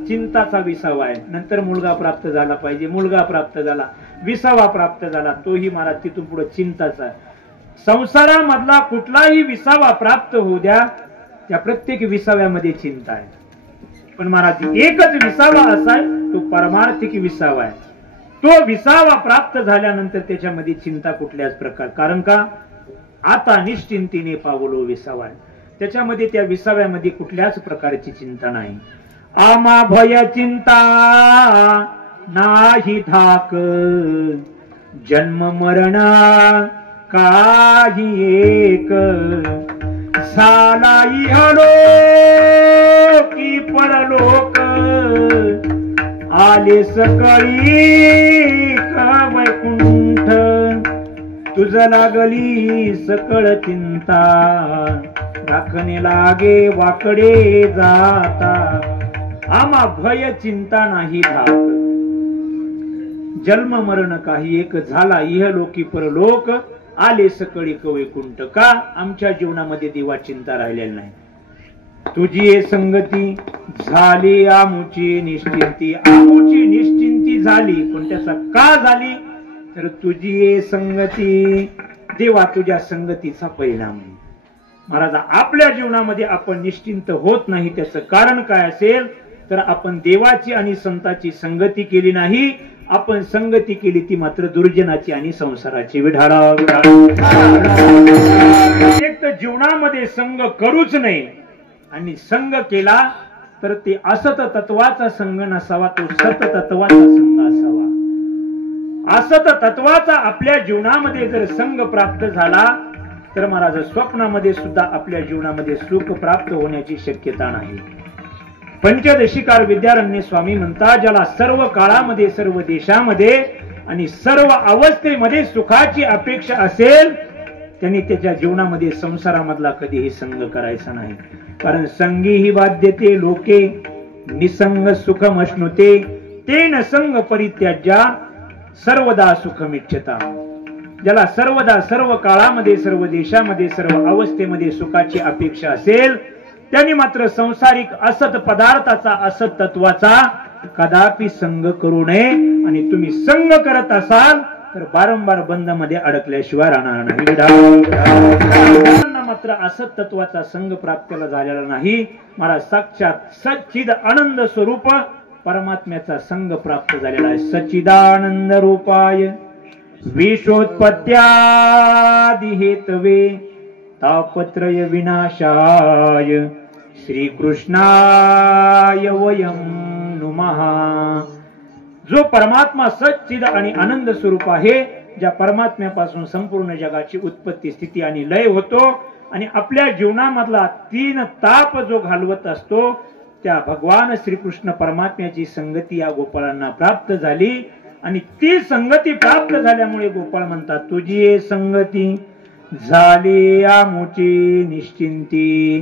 चिंताचा विसावा आहे. नंतर मुलगा प्राप्त झाला पाहिजे. मुलगा प्राप्त झाला. विसावा प्राप्त झाला. तोही महाराज तिथून पुढे चिंताचा. संसारामधला कुठलाही विसावा प्राप्त होऊ द्या त्या प्रत्येक विसाव्यामध्ये चिंता आहे. पण महाराज एकच विसावा असा आहे तो परमार्थिक विसावा आहे. तो विसावा प्राप्त झाल्यानंतर त्याच्यामध्ये चिंता कुठल्याच प्रकार. कारण का आता निश्चिंतीने पावलो विसावा आहे. त्याच्यामध्ये त्या विसाव्यामध्ये कुठल्याच प्रकारची चिंता नाही. आमा भय चिंता नाही धाक जन्म मरणा काही एक झाला इहलोकी परलोक आले सकळी वैकुंठ तुझ लागली सकळ चिंता राखणे लागे वाकडे जाता. आमा भय चिंता नाही धाक जन्म मरण काही एक झाला इहलोकी परलोक आले सकळी वैकुंठ. का आमच्या जीवनामध्ये देवा चिंता राहिलेली नाही. तुझी संगती झाली आमुची निश्चिंती. आमुची निश्चिंती झाली पण त्याचा का झाली तर तुझी संगती देवा तुझ्या संगतीचा परिणाम आहे. महाराज आपल्या जीवनामध्ये आपण निश्चिंत होत नाही. त्याचं कारण काय असेल तर आपण देवाची आणि संताची संगती केली नाही. आपण संगती केली ती मात्र दुर्जनाची आणि संसाराची. विढाळा एक तर जीवनामध्ये संग करूच नाही आणि संग केला तर ते असत तत्वाचा संग नसावा तो सत तत्वाचा संग असावा. असत तत्वाचा आपल्या जीवनामध्ये जर संग प्राप्त झाला तर महाराज स्वप्नामध्ये सुद्धा आपल्या जीवनामध्ये सुख प्राप्त होण्याची शक्यता नाही. पंचदशिकार विद्यारण्य स्वामी म्हणतात, ज्याला सर्व काळामध्ये सर्व देशामध्ये आणि सर्व अवस्थेमध्ये सुखाची अपेक्षा असेल त्यांनी त्याच्या जीवनामध्ये संसारामधला कधीही संग करायचा नाही. कारण संगी ही बाध्यते लोके निसंग सुखमश्नुते तेन संग परित्याज्या सर्वदा सुखमिच्छता. ज्याला सर्वदा सर्व काळामध्ये सर्व देशामध्ये सर्व अवस्थेमध्ये सुखाची अपेक्षा असेल त्यांनी मात्र सांसारिक असत पदार्थाचा असत तत्वाचा कदापि संग करू नये. आणि तुम्ही संग करत असाल तर वारंवार बंधमध्ये अडकल्याशिवाय राहणार नाही. मात्र असत तत्वाचा संग प्राप्त झालेला नाही. मला साक्षात सच्चिद आनंद स्वरूप परमात्म्याचा संग प्राप्त झालेला आहे. सच्चिदानंद रूपाय विश्वोत्पत्त्यादि हेतवे तापत्रय विनाशाय श्रीकृष्णाय वयं नुमः. जो परमात्मा सच्चिद आणि आनंद स्वरूप आहे, ज्या परमात्म्यापासून संपूर्ण जगाची उत्पत्ती स्थिती आणि लय होतो आणि आपल्या जीवनामधला 3 ताप जो घालवत असतो, त्या भगवान श्रीकृष्ण परमात्म्याची संगती या गोपाळांना प्राप्त झाली. आणि ती संगती प्राप्त झाल्यामुळे गोपाळ म्हणतात, तुझी संगती झाली आमुची निश्चिंती.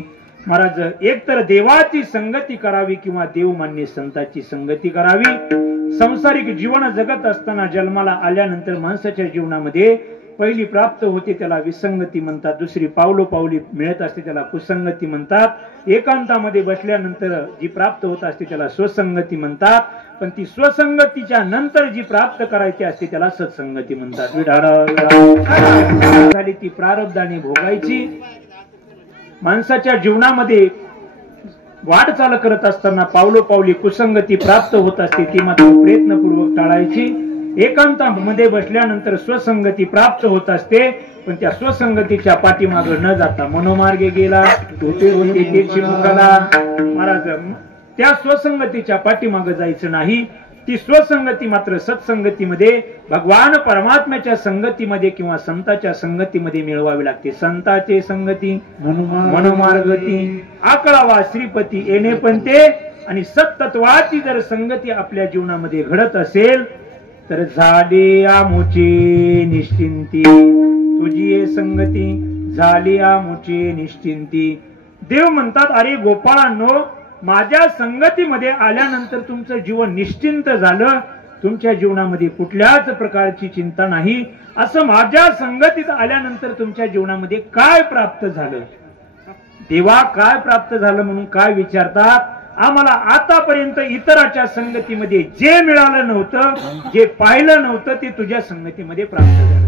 महाराज एकतर देवाची संगती करावी किंवा देवमान्य संतांची संगती करावी. संसारिक जीवन जगत असताना जन्माला आल्यानंतर माणसाच्या जीवनामध्ये पहिली प्राप्त होते त्याला विसंगती म्हणतात, दुसरी पावलोपावली मिळत असते त्याला कुसंगती म्हणतात, एकांतामध्ये बसल्यानंतर जी प्राप्त होत असते त्याला स्वसंगती म्हणतात, पण ती स्वसंगतीच्या नंतर जी प्राप्त करायची असते त्याला सत्संगती म्हणतात. झाली ती प्रारब्धाने भोगायची. माणसाच्या जीवनामध्ये वाटचाल करत असताना पावलोपावली कुसंगती प्राप्त होत असते, ती मात्र प्रयत्नपूर्वक टाळायची. एकांतामध्ये बसल्यानंतर स्वसंगती प्राप्त होत असते, पण त्या स्वसंगतीच्या पाठीमागे न जाता मनोमार्गे गेला महाराज त्या स्वसंगतीच्या पाठीमागे जायचं नाही. ती स्वसंगती मात्र सत्संगतीमध्ये भगवान परमात्म्याच्या संगतीमध्ये किंवा संतांच्या संगतीमध्ये मिळवावी लागते. संतांचे संगती मनोमार्गती आकळावा श्रीपती येणे पण ते. आणि सत्तत्वाची जर संगती आपल्या जीवनामध्ये घडत असेल तर झाली आमुची निश्चिंती. तुझी संगती झाली आमुची निश्चिंती. देव म्हणतात, अरे गोपाळांनो, माझ्या संगतीमध्ये आल्यानंतर तुमचं जीवन निश्चिंत झालं, तुमच्या जीवनामध्ये कुठल्याच प्रकारची चिंता नाही. असं माझ्या संगतीत आल्यानंतर तुमच्या जीवनामध्ये काय प्राप्त झालं? देवा काय प्राप्त झालं म्हणून काय विचारतात? आम्हाला आतापर्यंत इतराच्या संगतीमध्ये जे मिळालं नव्हतं, जे पाहिलं नव्हतं, ते तुझ्या संगतीमध्ये प्राप्त झालं.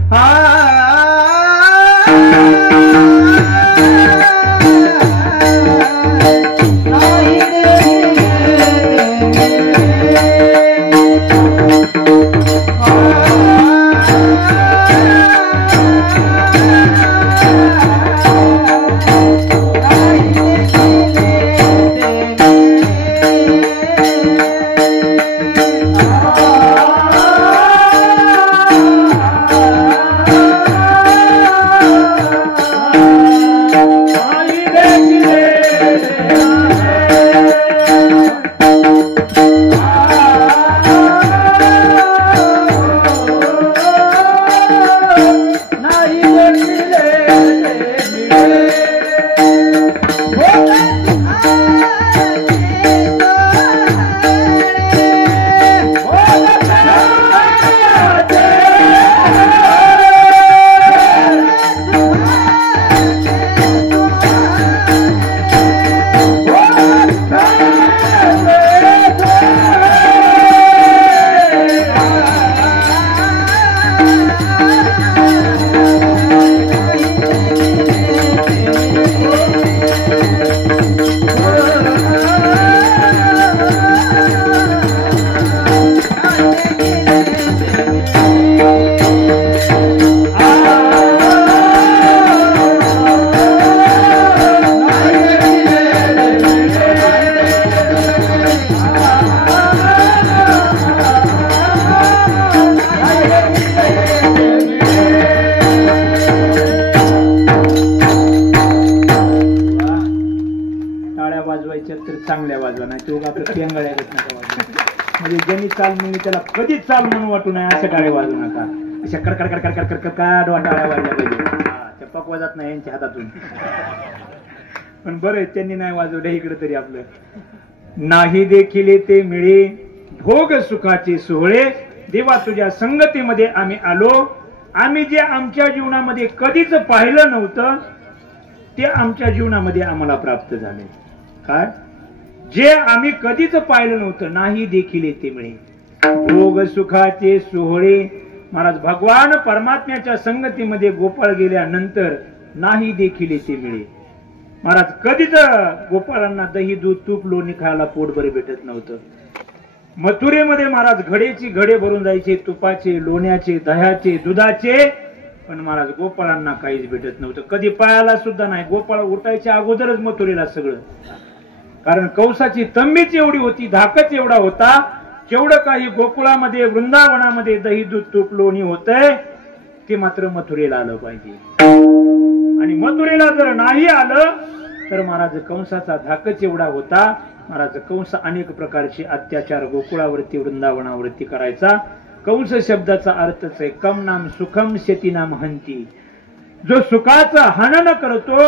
तो आपल्या पेंगाळ्या येत नका वाजू. म्हणजे ज्यांनी चाल म्हणली त्याला कधीच चाल म्हणून वाटू नये असं टाळे वाजू नका. अशा कडकड कडकड कडकड कडकड टाळ्या वाजल्या पाहिजे. चप्पक वाजत नाही यांच्या हातातून. पण बरं त्यांनी नाही वाजवलं इकडे तरी आपलं. नाही देखील ते मिळे भोग सुखाचे सोहळे, देवा तुझ्या संगतीमध्ये आम्ही आलो. आम्ही जे आमच्या जीवनामध्ये कधीच पाहिलं नव्हतं ते आमच्या जीवनामध्ये आम्हाला प्राप्त झाले. काय जे आम्ही कधीच पाहिलं नव्हतं नाही देखील ते मिळे भोग सुखाचे सोहळे. महाराज भगवान परमात्म्याच्या संगतीमध्ये गोपाळ गेल्यानंतर नाही देखील ते मिळे. महाराज कधीच गोपाळांना दही दूध तूप लोणी खायला पोटभर भेटत नव्हतं. मथुरेमध्ये महाराज घडेची घडे भरून जायचे, तुपाचे, लोण्याचे, दह्याचे, दुधाचे. पण महाराज गोपाळांना काहीच भेटत नव्हतं. कधी पायाला सुद्धा नाही. गोपाळ उठायच्या अगोदरच मथुरेला सगळं. कारण कंसाची तंबीच एवढी होती, धाकच एवढा होता. जेवढं काही गोकुळामध्ये वृंदावनामध्ये दही दूध तूप लोणी होतंय ते मात्र मथुरेला आलं पाहिजे. आणि मथुरेला जर नाही आलं तर महाराज कंसाचा धाकच एवढा होता. महाराज कंस अनेक प्रकारचे अत्याचार गोकुळावरती वृंदावनावरती करायचा. कंस शब्दाचा अर्थच आहे कम नाम सुखम शेती नाम हंती. जो सुखाचा हनन करतो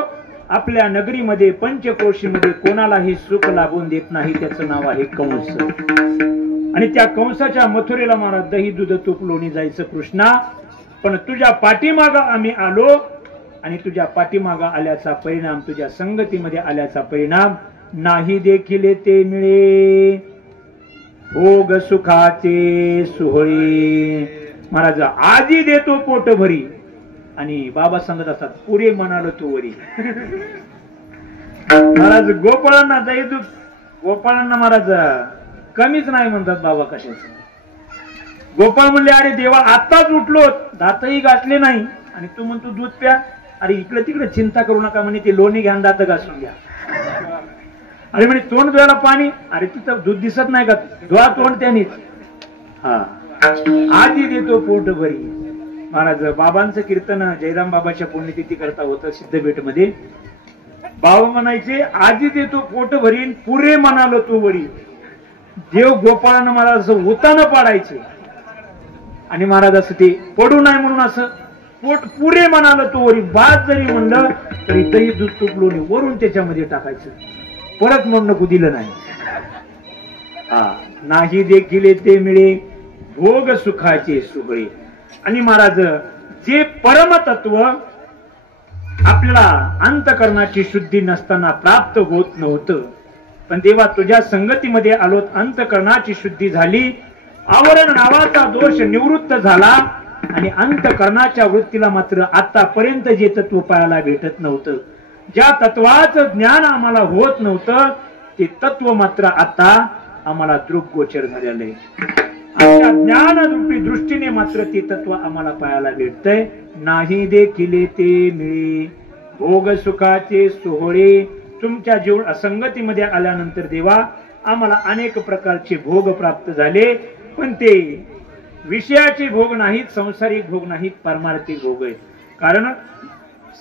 आपल्या नगरीमध्ये पंचक्रोशीमध्ये कोणालाही सुख लाभून देत नाही त्याचं नाव आहे कंस. आणि त्या कंसाच्या मथुरेला महाराज दही दूध तूप लोणी जायचं कृष्णा. पण तुझ्या पाठीमागा आम्ही आलो आणि तुझ्या पाठीमागा आल्याचा परिणाम तुझ्या संगतीमध्ये आल्याचा परिणाम नाही देखील ते मिळे भोग सुखाचे सोहळे. महाराज आजी देतो पोट भरी आणि बाबा सांगत असतात पुरे म्हणालो तू वरी. महाराज गोपाळांना दही दूध गोपाळांना महाराज कमीच नाही म्हणतात बाबा कशाच. गोपाळ म्हणले अरे देवा आत्ताच उठलो दातही घासले नाही आणि तू म्हणतो दूध प्या. अरे इकडे तिकडे चिंता करू नका म्हणे ते लोणी घ्या दात घासून घ्या. अरे म्हणे तोंड धुवायला पाणी. अरे तिथं दूध दिसत नाही का धुवा तोंड त्यानेच. हा आजी देतो पोट भरी. महाराज बाबांचं कीर्तन जयराम बाबाच्या पुण्यतिथी करता होतं सिद्धभेट मध्ये. बाबा म्हणायचे आजी देतो पोट भरीन पुरे म्हणालो तू वरी. देव गोपाळांना मला असं उताना पाडायचे आणि महाराज असं ते पडू नाही म्हणून असं पोट पुरे म्हणालो तू वरी. बाद जरी म्हणलं तरी दही दूध तूप लोणी वरून त्याच्यामध्ये टाकायचं. परत म्हणणं दिलं नाही. नाही देखील ते मिळे भोग सुखाचे सोहळे. आणि महाराज जे परमतत्व आपल्याला अंतकरणाची शुद्धी नसताना प्राप्त होत नव्हतं पण देवा तुझ्या संगतीमध्ये आलोत अंतकरणाची शुद्धी झाली. आवरण नावाचा दोष निवृत्त झाला आणि अंतकरणाच्या वृत्तीला मात्र आतापर्यंत जे तत्व पाहायला भेटत नव्हतं ज्या तत्वाचं ज्ञान आम्हाला होत नव्हतं ते तत्व मात्र आता आम्हाला दृग्गोचर झालेलं आहे. आमच्या ज्ञानरूपी दृष्टीने मात्र ते तत्व आम्हाला पाहायला भेटतंय. नाही देखील ते मिळे भोग सुखाचे सोहळे. तुमच्या जीवन संगतीमध्ये आल्यानंतर देवा आम्हाला अनेक प्रकारचे भोग प्राप्त झाले पण ते विषयाचे भोग नाहीत, संसारिक भोग नाहीत, परमार्थिक भोग आहेत. कारण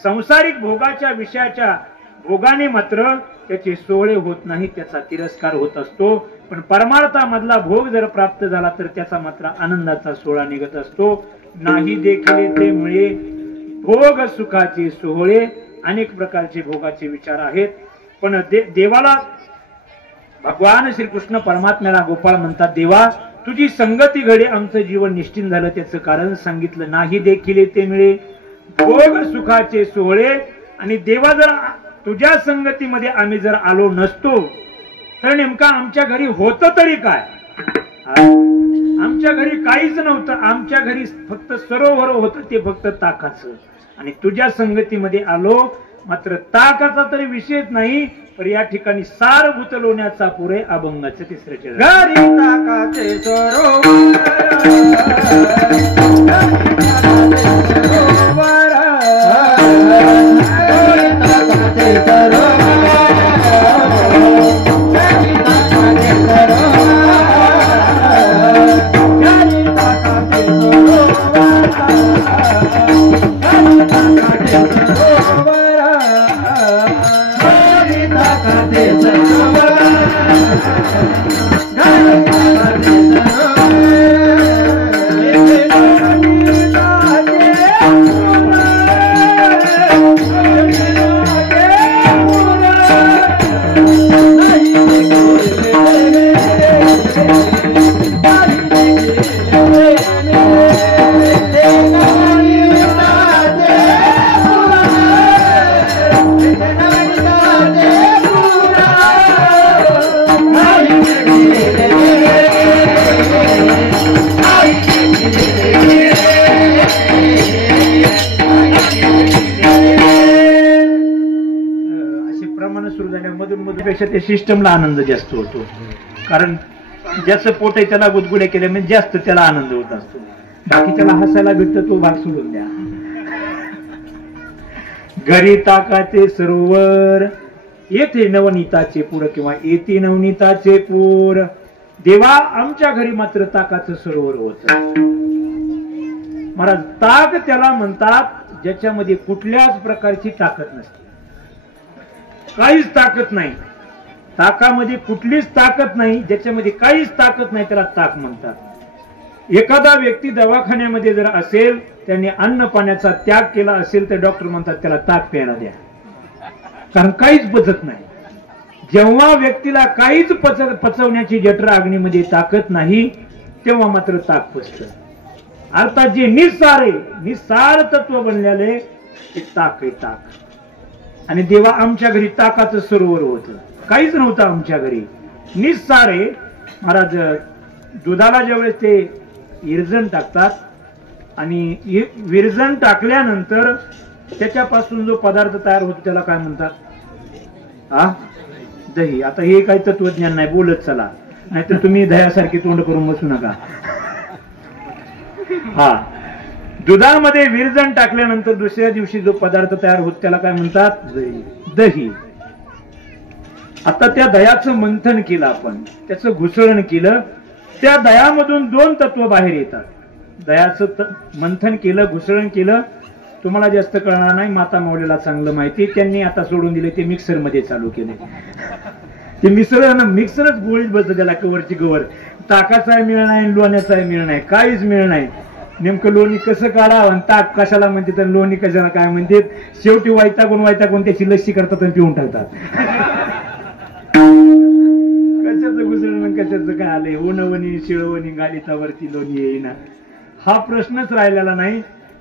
संसारिक भोगाच्या विषयाच्या भोगाने मात्र त्याचे सोहळे होत नाही, त्याचा तिरस्कार होत असतो. पण परमार्थामधला भोग जर प्राप्त झाला तर त्याचा मात्र आनंदाचा सोहळा निघत असतो. नाही देखील ते मिळे भोग सुखाचे सोहळे. अनेक प्रकारचे भोगाचे विचार आहेत पण देवाला भगवान श्रीकृष्ण परमात्म्याला गोपाळ म्हणतात देवा तुझी संगती घडे आमचं जीवन निश्चिंत झालं. त्याचं कारण सांगितलं. नाही देखील ते मिळे भोग सुखाचे सोहळे. आणि देवा जर तुझ्या संगतीमध्ये आम्ही जर आलो नसतो तर नेमका आमच्या घरी होतं तरी काय. आमच्या घरी काहीच नव्हतं. आमच्या घरी फक्त सरोवर होतं ते फक्त ताकाचं. आणि तुझ्या संगतीमध्ये आलो मात्र ताकाचा तरी विषयच नाही पण या ठिकाणी सारभूत लोण्याचा पुरे अभंगाचं तिसरं चरण. घरी ताकाचे सरोवर आनंदापेक्षा त्या सिस्टमला आनंद जास्त होतो. कारण ज्याचं पोट आहे त्याला गुदगुड्या केल्या म्हणजे जास्त त्याला आनंद होत असतो. बाकी त्याला हसायला भेटतं तो भाग सोडून द्या. घरी ताकाचे सरोवर येथे नवनीताचे पूर किंवा येथे नवनीताचे पूर. देवा आमच्या घरी मात्र ताकाचं सरोवर होत. महाराज ताक त्याला म्हणतात ज्याच्यामध्ये कुठल्याच प्रकारची ताकद नसते, काहीच ताकद नाही. ताकामध्ये कुठलीच ताकद नाही, ज्याच्यामध्ये काहीच ताकद नाही त्याला ताक म्हणतात. एखादा व्यक्ती दवाखान्यामध्ये जर असेल, त्याने अन्न पाण्याचा त्याग केला असेल तर डॉक्टर म्हणतात त्याला ताक प्यायला द्या, कारण काहीच पचत नाही. जेव्हा व्यक्तीला काहीच पचवण्याची जठर अग्नीमध्ये ताकद नाही तेव्हा मात्र ताक पचतं. अर्थात जे निस्सार तत्व बनलेले ते ताक आहे, ताक. आणि देवा आमच्या घरी ताकाचं सरोवर होतं, काहीच नव्हतं आमच्या घरी, निस्सार आहे. महाराज दुधाला ज्यावेळेस ते विरजण टाकतात आणि विरजण टाकल्यानंतर त्याच्यापासून जो पदार्थ तयार होतो त्याला काय म्हणतात? दही. आता हे काही तत्वज्ञान नाही, बोलत चला, नाहीतर तुम्ही दह्यासारखी तोंड करून बसू नका. दुधामध्ये विरजण टाकल्यानंतर दुसऱ्या दिवशी जो पदार्थ तयार होतो त्याला काय म्हणतात? दही. आता त्या दह्याचं मंथन केलं आपण, त्याचं घुसळण केलं, त्या दह्यामधून 2 तत्व बाहेर येतात. दह्याचं मंथन केलं, घुसळण केलं, तुम्हाला जास्त कळणार नाही, माता माऊलीला चांगलं माहिती. त्यांनी आता सोडून दिले, ते मिक्सर मध्ये चालू केले. ते मिक्सरच गोळीत बसत त्याला, कवरची कवर. ताकाचाही मिळ नाही, लोण्याचाही मिळ नाही, काहीच मिळ नाही. नेमकं लोणी कसं काढावं, ताक कशाला म्हणते तर लोणी कशाला काय म्हणते. शेवटी वैतागून त्याची लस्सी करतात आणि पिऊन टाकतात. कशाचं घुसळण, कशाचं काय आलंय? उनवणी शिळवणी गालितावरती लोणी येईना, हा प्रश्नच राहिलेला नाही.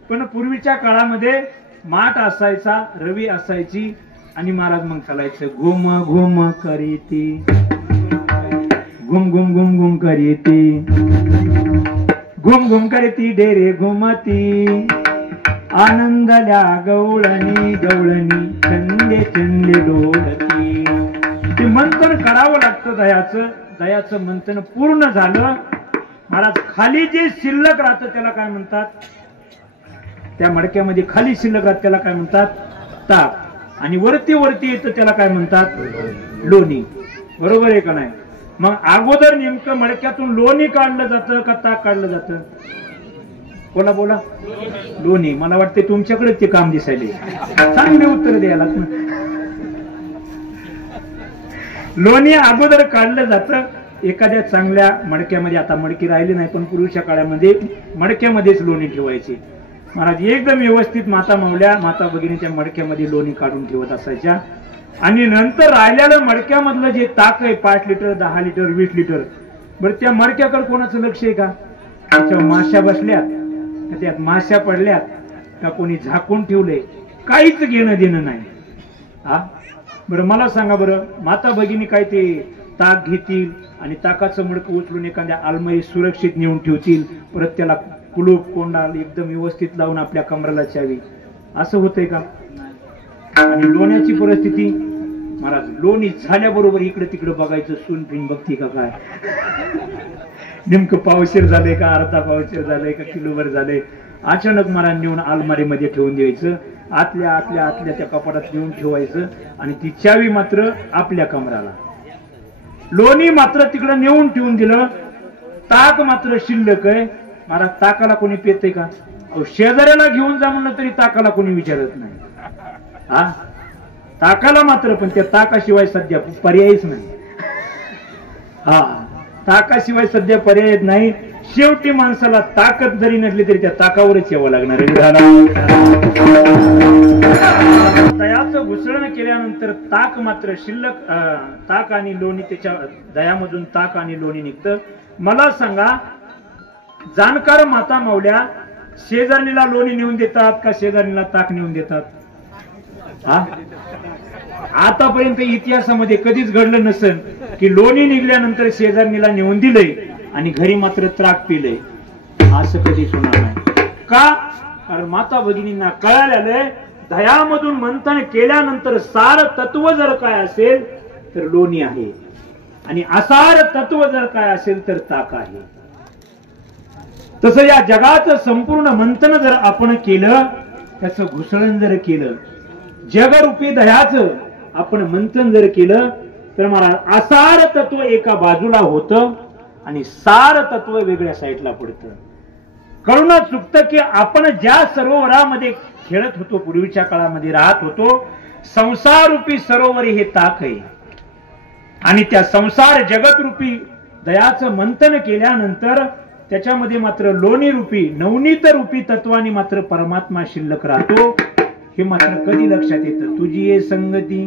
पण पूर्वीच्या काळामध्ये माठ असायचा, रवी असायची, आणि महाराज मग चालायचं घुम घुम करीती, घुम घुम घुम घुम करीती, घुम घुम करीती डेरे घुमती, आनंदल्या गवळणी गवळणी, चंदे चंदे डोलती. ते मंथन करावं लागतं दह्याचं. दह्याचं मंथन पूर्ण झालं, महाराज खाली जे शिल्लक राहतं त्याला काय म्हणतात? त्या मडक्यामध्ये खाली शिल्लक राहत त्याला काय म्हणतात? ताक. आणि वरती येतं त्याला काय म्हणतात? लोणी. बरोबर आहे का नाही? मग अगोदर नेमकं मडक्यातून लोणी काढलं जातं का ताक काढलं जातं? बोला बोला. लोणी. मला वाटते तुमच्याकडे ते काम दिसायले, चांगले उत्तर द्यायला. लोणी अगोदर काढलं जातं एखाद्या चांगल्या मडक्यामध्ये. आता मडकी राहिली नाही, पण पूर्वीच्या काळामध्ये मडक्यामध्येच लोणी ठेवायची. महाराज एकदम व्यवस्थित माता माऊल्या, माता भगिनी त्या मडक्यामध्ये लोणी काढून ठेवत असायच्या. आणि नंतर राहिलेलं मडक्यामधलं जे ताक आहे 5 लिटर 10 लिटर 20 लिटर, बरं त्या मडक्याकडे कोणाचं लक्ष आहे का? त्याच्यावर माश्या बसल्यात का, त्यात माश्या पडल्यात का, कोणी झाकून ठेवलंय, काहीच घेणं देणं नाही. बरं मला सांगा बरं, माता भगिनी काय ते ताक घेतील आणि ताकाचं मडकं उचलून एखाद्या आलमारी सुरक्षित नेऊन ठेवतील, परत त्याला कुलूप कोंडा एकदम व्यवस्थित लावून आपल्या कमराला चावी, असं होतंय का? आणि लोण्याची परिस्थिती महाराज, लोणी झाल्याबरोबर इकडे तिकडे बघायचं, सून पिन बघती का काय, नेमकं पावशेर झालंय का, अर्धा पावशेर झालंय का, किलोभर झालंय. अचानक महाराज नेऊन अलमारीमध्ये ठेवून द्यायचं, आतल्या त्या कपाटात नेऊन ठेवायचं, आणि ती चावी मात्र आपल्या कमराला. लोणी मात्र तिकडे नेऊन ठेवून दिलं, ताक मात्र शिल्लक आहे. महाराज ताकाला कोणी पेतय का? शेजाऱ्याला घेऊन जा म्हणलं तरी ताकाला कोणी विचारत नाही. ताकाला मात्र, पण त्या ताकाशिवाय सध्या पर्यायच नाही. ताकाशिवाय सध्या पर्याय नाही. शेवटी माणसाला ताकद जरी नसली तरी त्या ताकावरच यावं लागणार आहे. दह्याचं घुसळण केल्यानंतर ताक मात्र शिल्लक, ताक आणि लोणी, त्याच्या दह्यामधून ताक आणि लोणी निघतं. मला सांगा, जाणकार माता माऊल्या शेजारणीला लोणी नेऊन देतात का शेजारणीला ताक नेऊन देतात? आतापर्यंत इतिहासामध्ये कधीच घडलं नसेल की लोणी निघल्यानंतर शेजारणीला नेऊन दिलंय आणि घरी मात्र ताक पिलंय. असं कधीच होणार नाही. का? कारण माता भगिनींना कळालेलं, दह्यामधून मंथन केल्यानंतर सार तत्व जर काय असेल तर लोणी आहे, आणि असार तत्व जर काय असेल तर ताक आहे. तसं या जगाचं संपूर्ण मंथन जर आपण केलं, त्याचं घुसळण जर केलं, जगरूपी दह्याचं आपण मंथन जर केलं, तर मला असार तत्व एका बाजूला होतं आणि सार तत्व वेगळ्या साईडला पडतं. कळून चुकतं की आपण ज्या सरोवरामध्ये खेळत होतो, पूर्वीच्या काळामध्ये राहत होतो, संसार रूपी सरोवर हे ताक आहे. आणि त्या संसार जगत रूपी दयाचं मंथन केल्यानंतर त्याच्यामध्ये मात्र लोणी रूपी नवनीत रूपी तत्वाने मात्र परमात्मा शिल्लक राहतो. हे मात्र कधी लक्षात येतं? तुझी ये संगती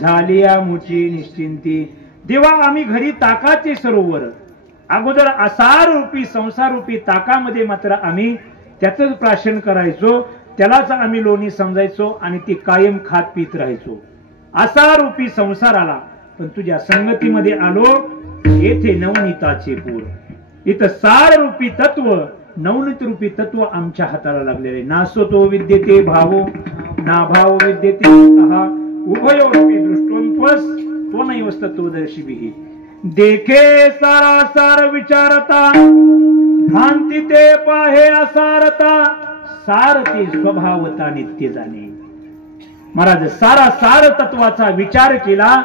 झाली मुची निश्चिंती. देवा, आम्ही घरी ताकाचे सरोवर, अगोदर असार रूपी संसार रूपी ताकामध्ये मात्र आम्ही त्याच प्राशन करायचो, त्यालाच आम्ही लोणी समजायचो आणि ती कायम खात पित राहायचो. असार रूपी संसाराला, पण तुझ्या संगतीमध्ये आलो, येथे नवनीताचे पूर. इथं सार रूपी तत्व, नवनीत रूपी तत्व आमच्या हाताला लागलेले. नासतो विद्यते भावो ना भाव विद्यते उभयो दृष्टोन्पस तो नैव तत्वदर्शी. देखे सारासार विचारता भ्रांती ते पाहे असारता सारते स्वभावता नित्य जाणे. महाराज सारा सार तत्वाचा विचार केला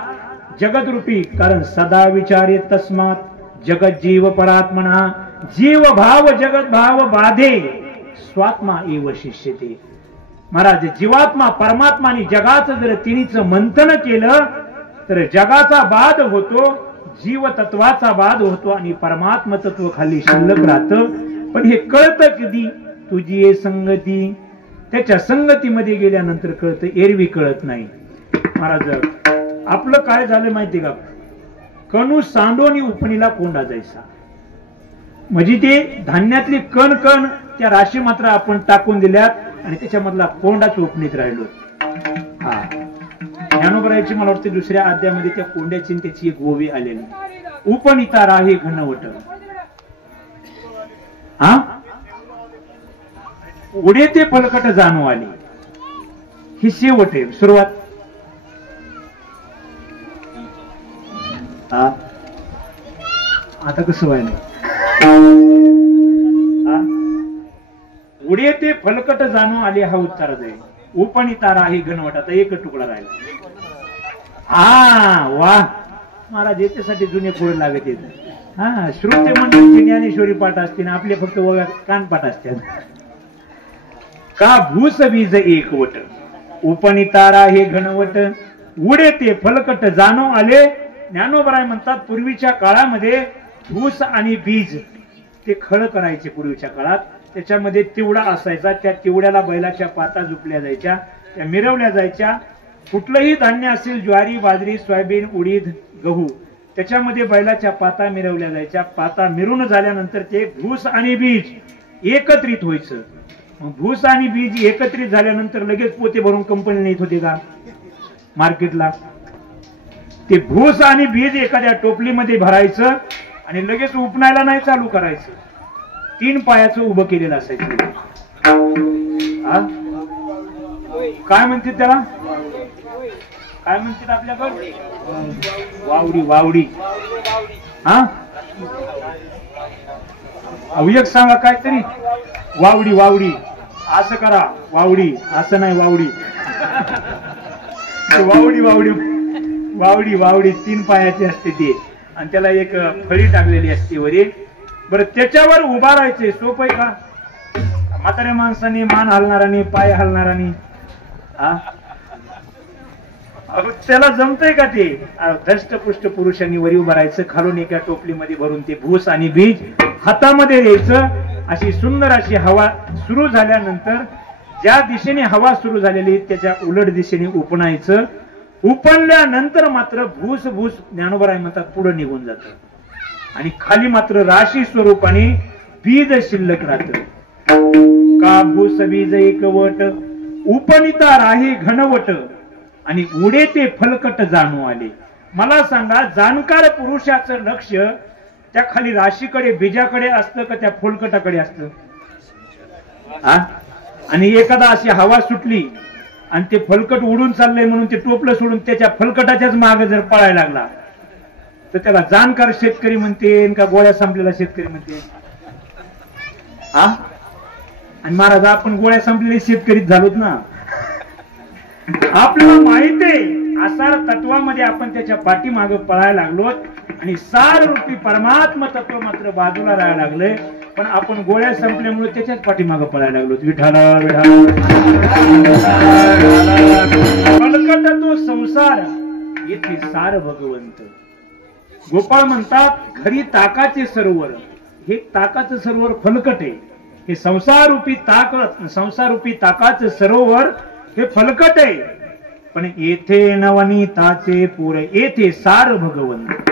जगदरूपी, कारण सदा विचारे तस्मात जगत जीव परात्मना. जीव भाव जगत भाव बाधे स्वात्मा एव शिष्यते. महाराज जीवात्मा परमात्मा आणि जगाचं जर तिन्हीचं मंथन केलं तर जगाचा बाध होतो, जीव तत्वाचा बाध होतो आणि परमात्मा तत्व खाली शिल्लक राहतं. पण हे कळतं कधी? तुझी ये संगती, त्याच्या संगतीमध्ये गेल्यानंतर कळतं, एरवी कळत नाही. महाराज आपलं काय झालं माहिती का? कणू सांडोनी उपणीला कोंडा जायचा, म्हणजे ते धान्यातली कण कण त्या राशी मात्र आपण टाकून दिल्यात आणि त्याच्यामधला कोंडाच उपणीत राहिलो. हा ज्ञानोबरायची मला वाटतं दुसऱ्या अध्यायामध्ये त्या कोंड्याची त्याची एक गोवी आलेली. उपनिता राही घनवट. हा उडे ते फलकट जाणू आले, ही शेवट आहे. सुरुवात आता कसं व्हायला? उडे ते फलकट जाणू आले हा उत्तर जाईल. उपनिता राही घनवट. आता एक तुकडा राहिला. हा वा महाराज, याच्यासाठी जुने पुढे लागत येत. हा श्रोते मंडळीची ज्ञानेश्वरी पाठ असते ना, आपले फक्त कान पाठ असतात. का भूस बीज एकवट उपनिता राही घनवट उडे ते फलकट जाणू आले. ज्ञानोबराय म्हणतात पूर्वीच्या काळामध्ये भूस आणि बीज ते खळ करायचे. पूर्वीच्या काळात त्याच्यामध्ये तिवडा असायचा, त्या तिवड्याला बैलाच्या पाता झुपल्या जायच्या, त्या मिरवल्या जायच्या. कुठलंही धान्य असेल, ज्वारी बाजरी सोयाबीन उडीद गहू, त्याच्यामध्ये बैलाच्या पाता मिरवल्या जायच्या. पाता मिरून झाल्यानंतर ते भूस आणि बीज एकत्रित व्हायचं. भूस आणि बीज एकत्रित झाल्यानंतर लगेच पोते भरून कंपनी नेत होते का मार्केटला? ते भूस आणि बीज एखाद्या टोपलीमध्ये भरायचं आणि लगेच उपणायला नाही चालू करायचं. 3 पायाचं उभं केलेलं असायचं. काय म्हणते त्याला? काय म्हणतात आपल्याकडे? वावडी. वावडी. हा अवयक सांगा काहीतरी. वावडी. वावडी असं करा, वावडी असं नाही, वावडी. वावडी वावडी वावडी वावडी 3 पायाची असते ती, आणि त्याला एक फळी टाकलेली असते वरील. बरं त्याच्यावर उभा राहायचे. सोपं आहे का? म्हाताऱ्या माणसाने मान हलणारानी, पाय हलणारानी, त्याला जमतंय का ते? धष्टपुष्ट पुरुषांनी वरी उभं राहायचं, खालून एका टोपलीमध्ये भरून ते भूस आणि बीज हातामध्ये द्यायचं. अशी सुंदर अशी हवा सुरू झाल्यानंतर ज्या दिशेने हवा सुरू झालेली त्याच्या उलट दिशेने उपणायचं. उपणल्यानंतर मात्र भूस भूस ज्ञानोबराय म्हणतात पुढे निघून जात आणि खाली मात्र राशी स्वरूपाने बीज शिल्लक राहत. का भूस बीज एकवट उपनिता राही घनवट आणि उडे ते फलकट जाणू आले. मला सांगा, जाणकार पुरुषाचं लक्ष त्या खाली राशीकडे बीजाकडे असतं का त्या फलकटाकडे असतं? आणि एखादा अशी हवा सुटली आणि ते फलकट उडून चाललंय म्हणून ते टोपलं सोडून त्याच्या फलकटाच्याच मागे जर पळायला लागला तर त्याला जाणकार शेतकरी म्हणते का गोळ्या संपलेला शेतकरी म्हणते? हा, आणि महाराज आपण गोळ्या संपलेले शेतकरीच झालोत ना. आपल्याला माहित आहे आसार तत्वामध्ये आपण त्याच्या पाठीमागे पळायला लागलो आणि सार रूपी परमात्मा तत्व मात्र बाजूला राहायला लागले. पण आपण गोळ्या संपल्यामुळे त्याच्याच पाठीमागे पळायला लागलो. विठाला फलकट तो संसार येथे सार भगवंत. गोपाळ म्हणतात घरी ताकाचे सरोवर, हे ताकाचं सरोवर फलकट आहे. हे संसारूपी ताकाचं सरोवर हे फलकट आहे. पण येथे नवनीताचे पूर, येथे सार भगवंत.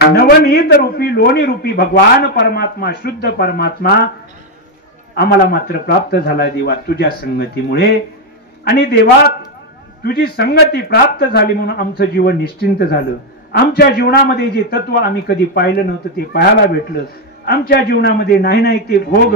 नवनीत रूपी लोणी रूपी भगवान परमात्मा, शुद्ध परमात्मा आम्हाला मात्र प्राप्त झाला देवा तुझ्या संगतीमुळे. आणि देवा तुझी संगती प्राप्त झाली म्हणून आमचं जीवन निश्चिंत झालं. आमच्या जीवनामध्ये जे तत्व आम्ही कधी पाहिलं नव्हतं ते पाहायला भेटलं. आमच्या जीवनामध्ये नाही ते भोग,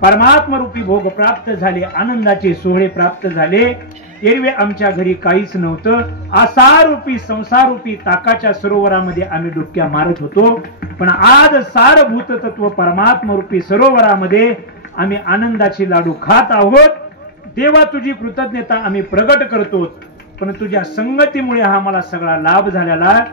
परमात्मा रूपी भोग प्राप्त झाले, आनंदाचे सोहळे प्राप्त झाले. एरवे आमच्या घरी काहीच नव्हतं. आसारूपी संसारूपी ताकाच्या सरोवरामध्ये आम्ही डुबक्या मारत होतो. पण आज सारभूत तत्व परमात्मा रूपी सरोवरामध्ये आम्ही आनंदाचे लाडू खात आहोत. देवा तुझी कृतज्ञता आम्ही प्रगट करतो. पण तुझ्या संगतीमुळे हा मला सगळा लाभ झालेला.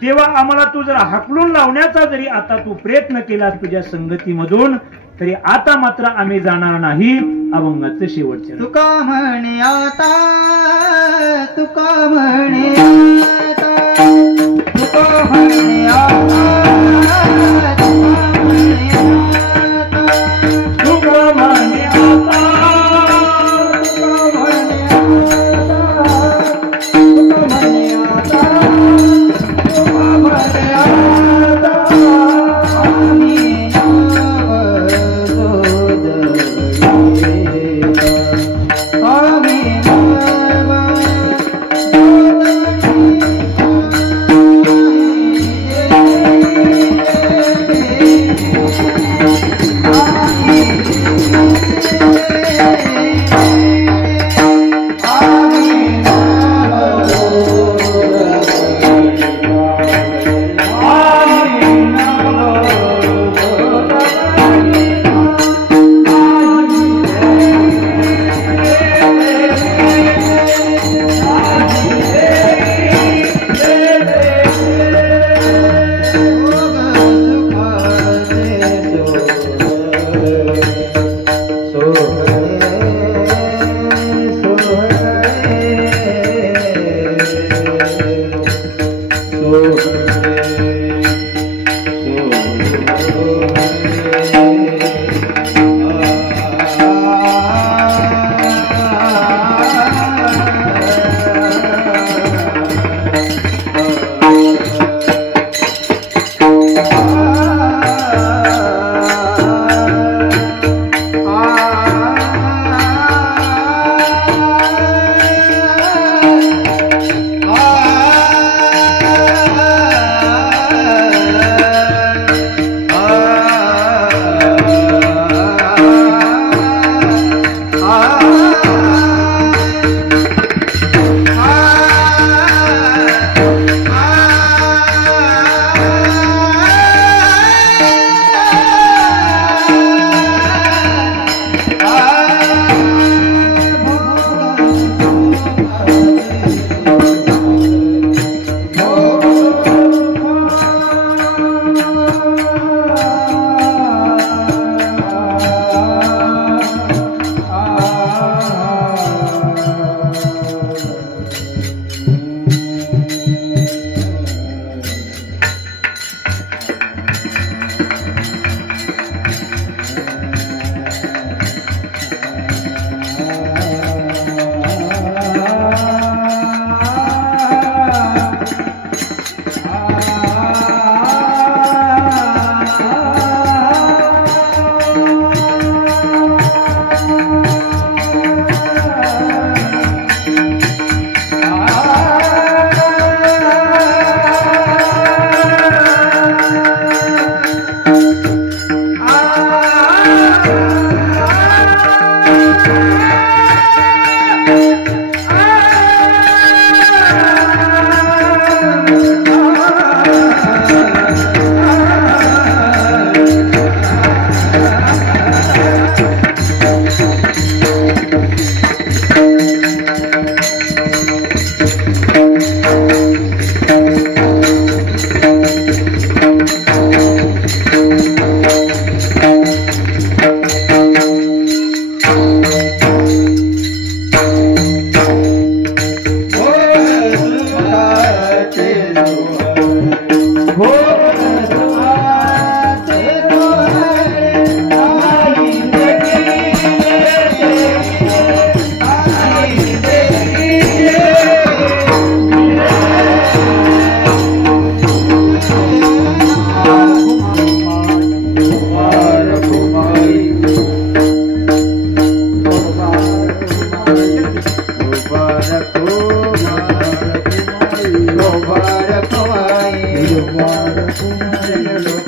देवा आम्हाला तू जर हाकलून लावण्याचा जरी आता तू प्रयत्न केला तुझ्या संगतीमधून, तरी आता मात्र आम्ही जाणार नाही अभंगाचं शेवटचे. तुका म्हणे आता, तुका म्हणे आता, तुका म्हणे आता, तुका म्हणे आता,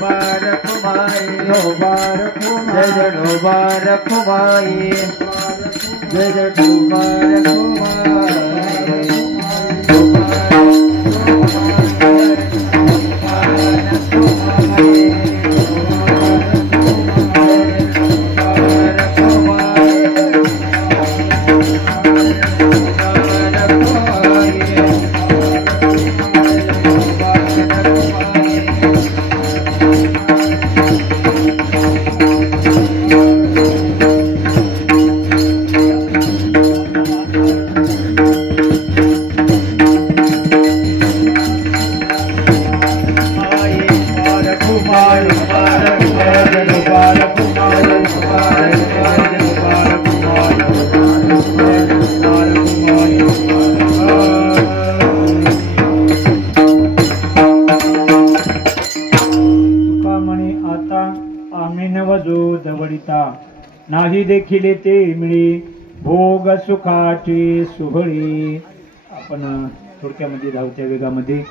ढोबार कुमाई ढोबार जय जय ढोबार कुमाई जय जय ढोबार नाही देखील ते मिळे भोग सुखाचे सुहळे. आपण थोडक्यामध्ये धावत्या वेगामध्ये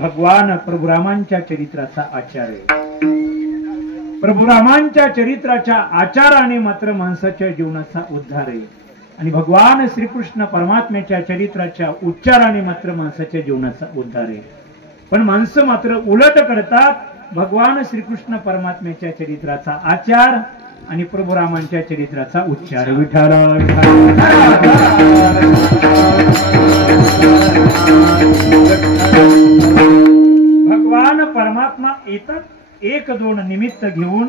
भगवान प्रभुरामांच्या चरित्राचा आचार आहे. प्रभुरामांच्या चरित्राच्या आचाराने मात्र माणसाच्या जीवनाचा उद्धार आहे आणि भगवान श्रीकृष्ण परमात्म्याच्या चरित्राच्या उच्चाराने मात्र माणसाच्या जीवनाचा उद्धार आहे. पण माणसं मात्र उलट करतात. भगवान श्रीकृष्ण परमात्म्याच्या चरित्राचा आचार आणि प्रभुरामांच्या चरित्राचा उच्चार. विठ्ठल भगवान परमात्मा येतात एक दोन निमित्त घेऊन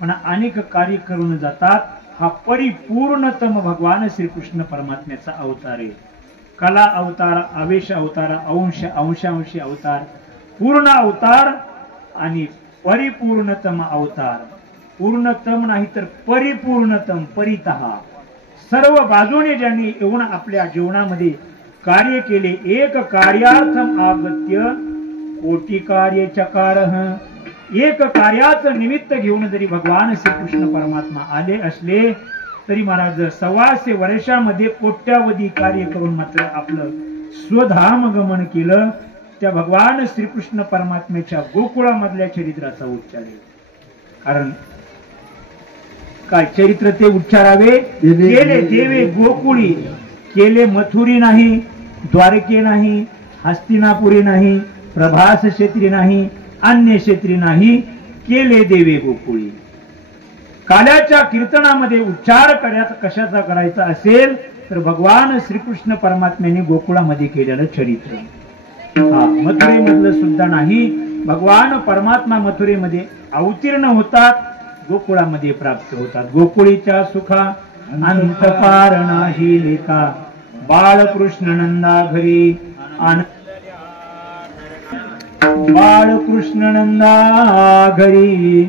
पण अनेक कार्य करून जातात. हा परिपूर्णतम भगवान श्रीकृष्ण परमात्म्याचा अवतार आहे. कला अवतार, आवेश अवतार, अंशांशी अवतार, पूर्ण अवतार आणि परिपूर्णतम अवतार. पूर्णतम नाही तर परिपूर्णतम, परितः सर्व बाजूने ज्यांनी येऊन आपल्या जीवनामध्ये कार्य केले. एक कार्यार्थम आगत्य कोटी कार्य चकारः. एक कार्याचं निमित्त घेऊन जरी भगवान श्रीकृष्ण परमात्मा आले असले तरी महाराज 125 वर्षामध्ये कोट्यावधी कार्य करून मात्र आपलं स्वधाम गमन केलं. त्या भगवान श्रीकृष्ण परमात्म्याच्या गोकुळामधल्या चरित्राचा उच्चार आहे. कारण काय चरित्र ते उच्चारावे. केले देवे गोकुळी, केले मथुरी नाही, द्वारके नाही, हस्तिनापुरी नाही, प्रभास क्षेत्री नाही, अन्य क्षेत्री नाही, केले देवे गोकुळी. काल्याच्या कीर्तनामध्ये उच्चार कशाचा करायचा असेल तर भगवान श्रीकृष्ण परमात्म्याने गोकुळामध्ये केलेलं चरित्र. मथुरेमधलं सुद्धा नाही. भगवान परमात्मा मथुरेमध्ये अवतीर्ण होतात, गोकुळामध्ये प्राप्त होतात. गोकुळीच्या सुखा अंत पार नाही लेखा, बाळकृष्ण नंदा घरी बाळकृष्ण नंदा घरी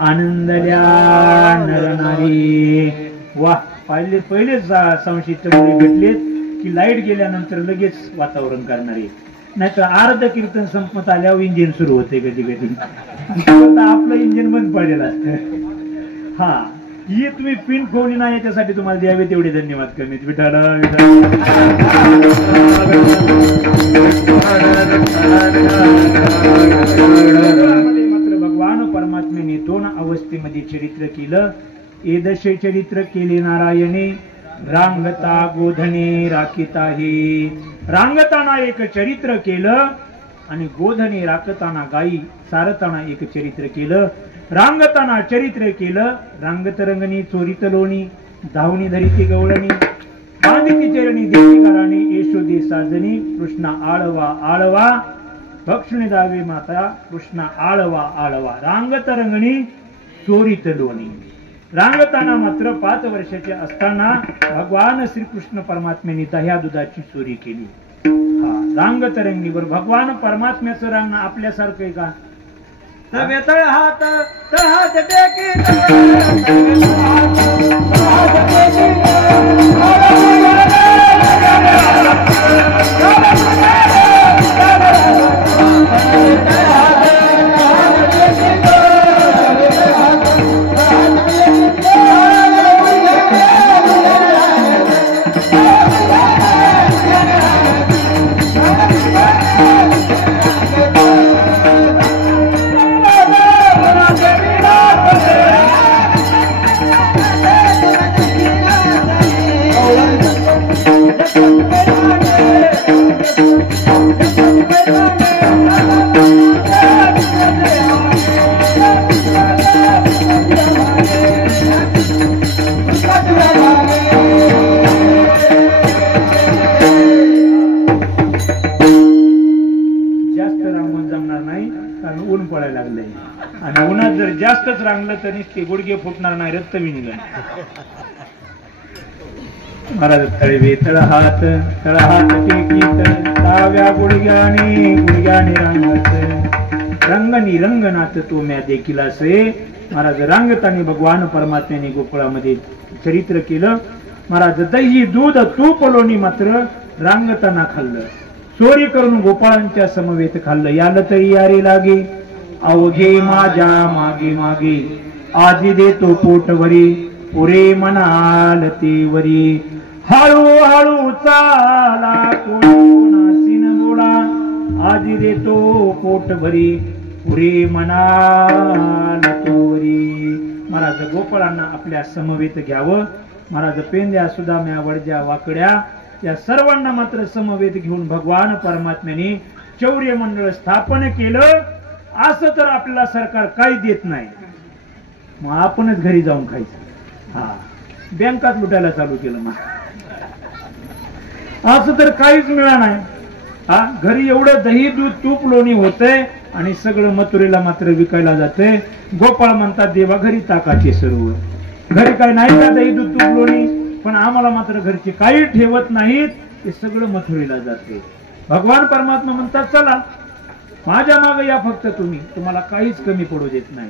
आनंदल्या नरनारी. वा, पहिलेच संक्षिप्त भेटलेत की लाईट गेल्यानंतर लगेच वातावरण करणारे. नाहीतर अर्ध कीर्तन संपत आल्यावर इंजिन सुरू होते कधी कधी. आपलं इंजिन बंद पडलेलं असतं. हा, ही तुम्ही पिन खोवली नाही याच्यासाठी तुम्हाला द्यावे तेवढे धन्यवाद कमी. विठाला मात्र भगवान परमात्म्याने 2 अवस्थेमध्ये चरित्र केलं. एदशे चरित्र केले नारायणे, रांगता गोधने राखिता हे. रांगताना एक चरित्र केलं आणि गोधने राखताना गायी सारताना एक चरित्र केलं. रांगताना चरित्र केलं, रांगत रंगणी चोरीत लोणी, धावणी धरिती गवळणी, बांधिती चरणी देती कराणी, यशोदे साजनी, कृष्णा आळवा आळवा, भक्षुणी दावे माता, कृष्णा आळवा आळवा. रांगत रंगणी चोरीत लोणी. रांगताना मात्र 5 वर्षाचे असताना भगवान श्रीकृष्ण परमात्म्याने दह्या दुधाची चोरी केली. रांगत रंगणीवर भगवान परमात्म्याचं रांगणं आपल्यासारखं आहे का? तळहात टेकी जर जास्तच रांगलं तरी ते गुडघे फुटणार नाही, रक्त बी निघणार. महाराज तळवे तळहात टेकीत ताव्या गुडघ्याने रांगत रंगनी रंगनाथ तो म्या देखील असे. महाराज रांगताने भगवान परमात्म्याने गोकुळामध्ये चरित्र केलं. महाराज दही दूध तूप लोणी मात्र रांगताना खाल्लं. चोरी करून गोपाळांच्या समवेत खाल्लं. याला तरी यारे लागे अवघे माझ्या मागे मागे आधी देतो पोटवरी पुरे म्हणाल ते वरी. हळूहळू चाला कोणासीन बोला आधी देतो पोटभरी पुरे म्हणाल तो वरी. महाराज गोपाळांना आपल्या समवेत घ्यावं. महाराज पेंद्या सुदाम्या वडज्या वाकड्या या सर्वांना मात्र समवेत घेऊन भगवान परमात्म्याने चौर्य मंडळ स्थापन केलं. असं तर आपल्याला सरकार काही देत नाही, मग आपणच घरी जाऊन खायचं. हा, बँकात लुटायला चालू केलं. मग असं तर काहीच मिळालं नाही. हा, घरी एवढं दही दूध तूप लोणी होतंय आणि सगळं मथुरेला मात्र विकायला जातंय. गोपाळ म्हणतात देवा घरी ताकाचे सरोवर. घरी काय नाही का दही दूध तूप लोणी, पण आम्हाला मात्र घरचे काही ठेवत नाहीत, ते सगळं मथुरेला जाते. भगवान परमात्मा म्हणतात चला माझ्या मागे या, फक्त तुम्हाला काहीच कमी पडू देत नाही.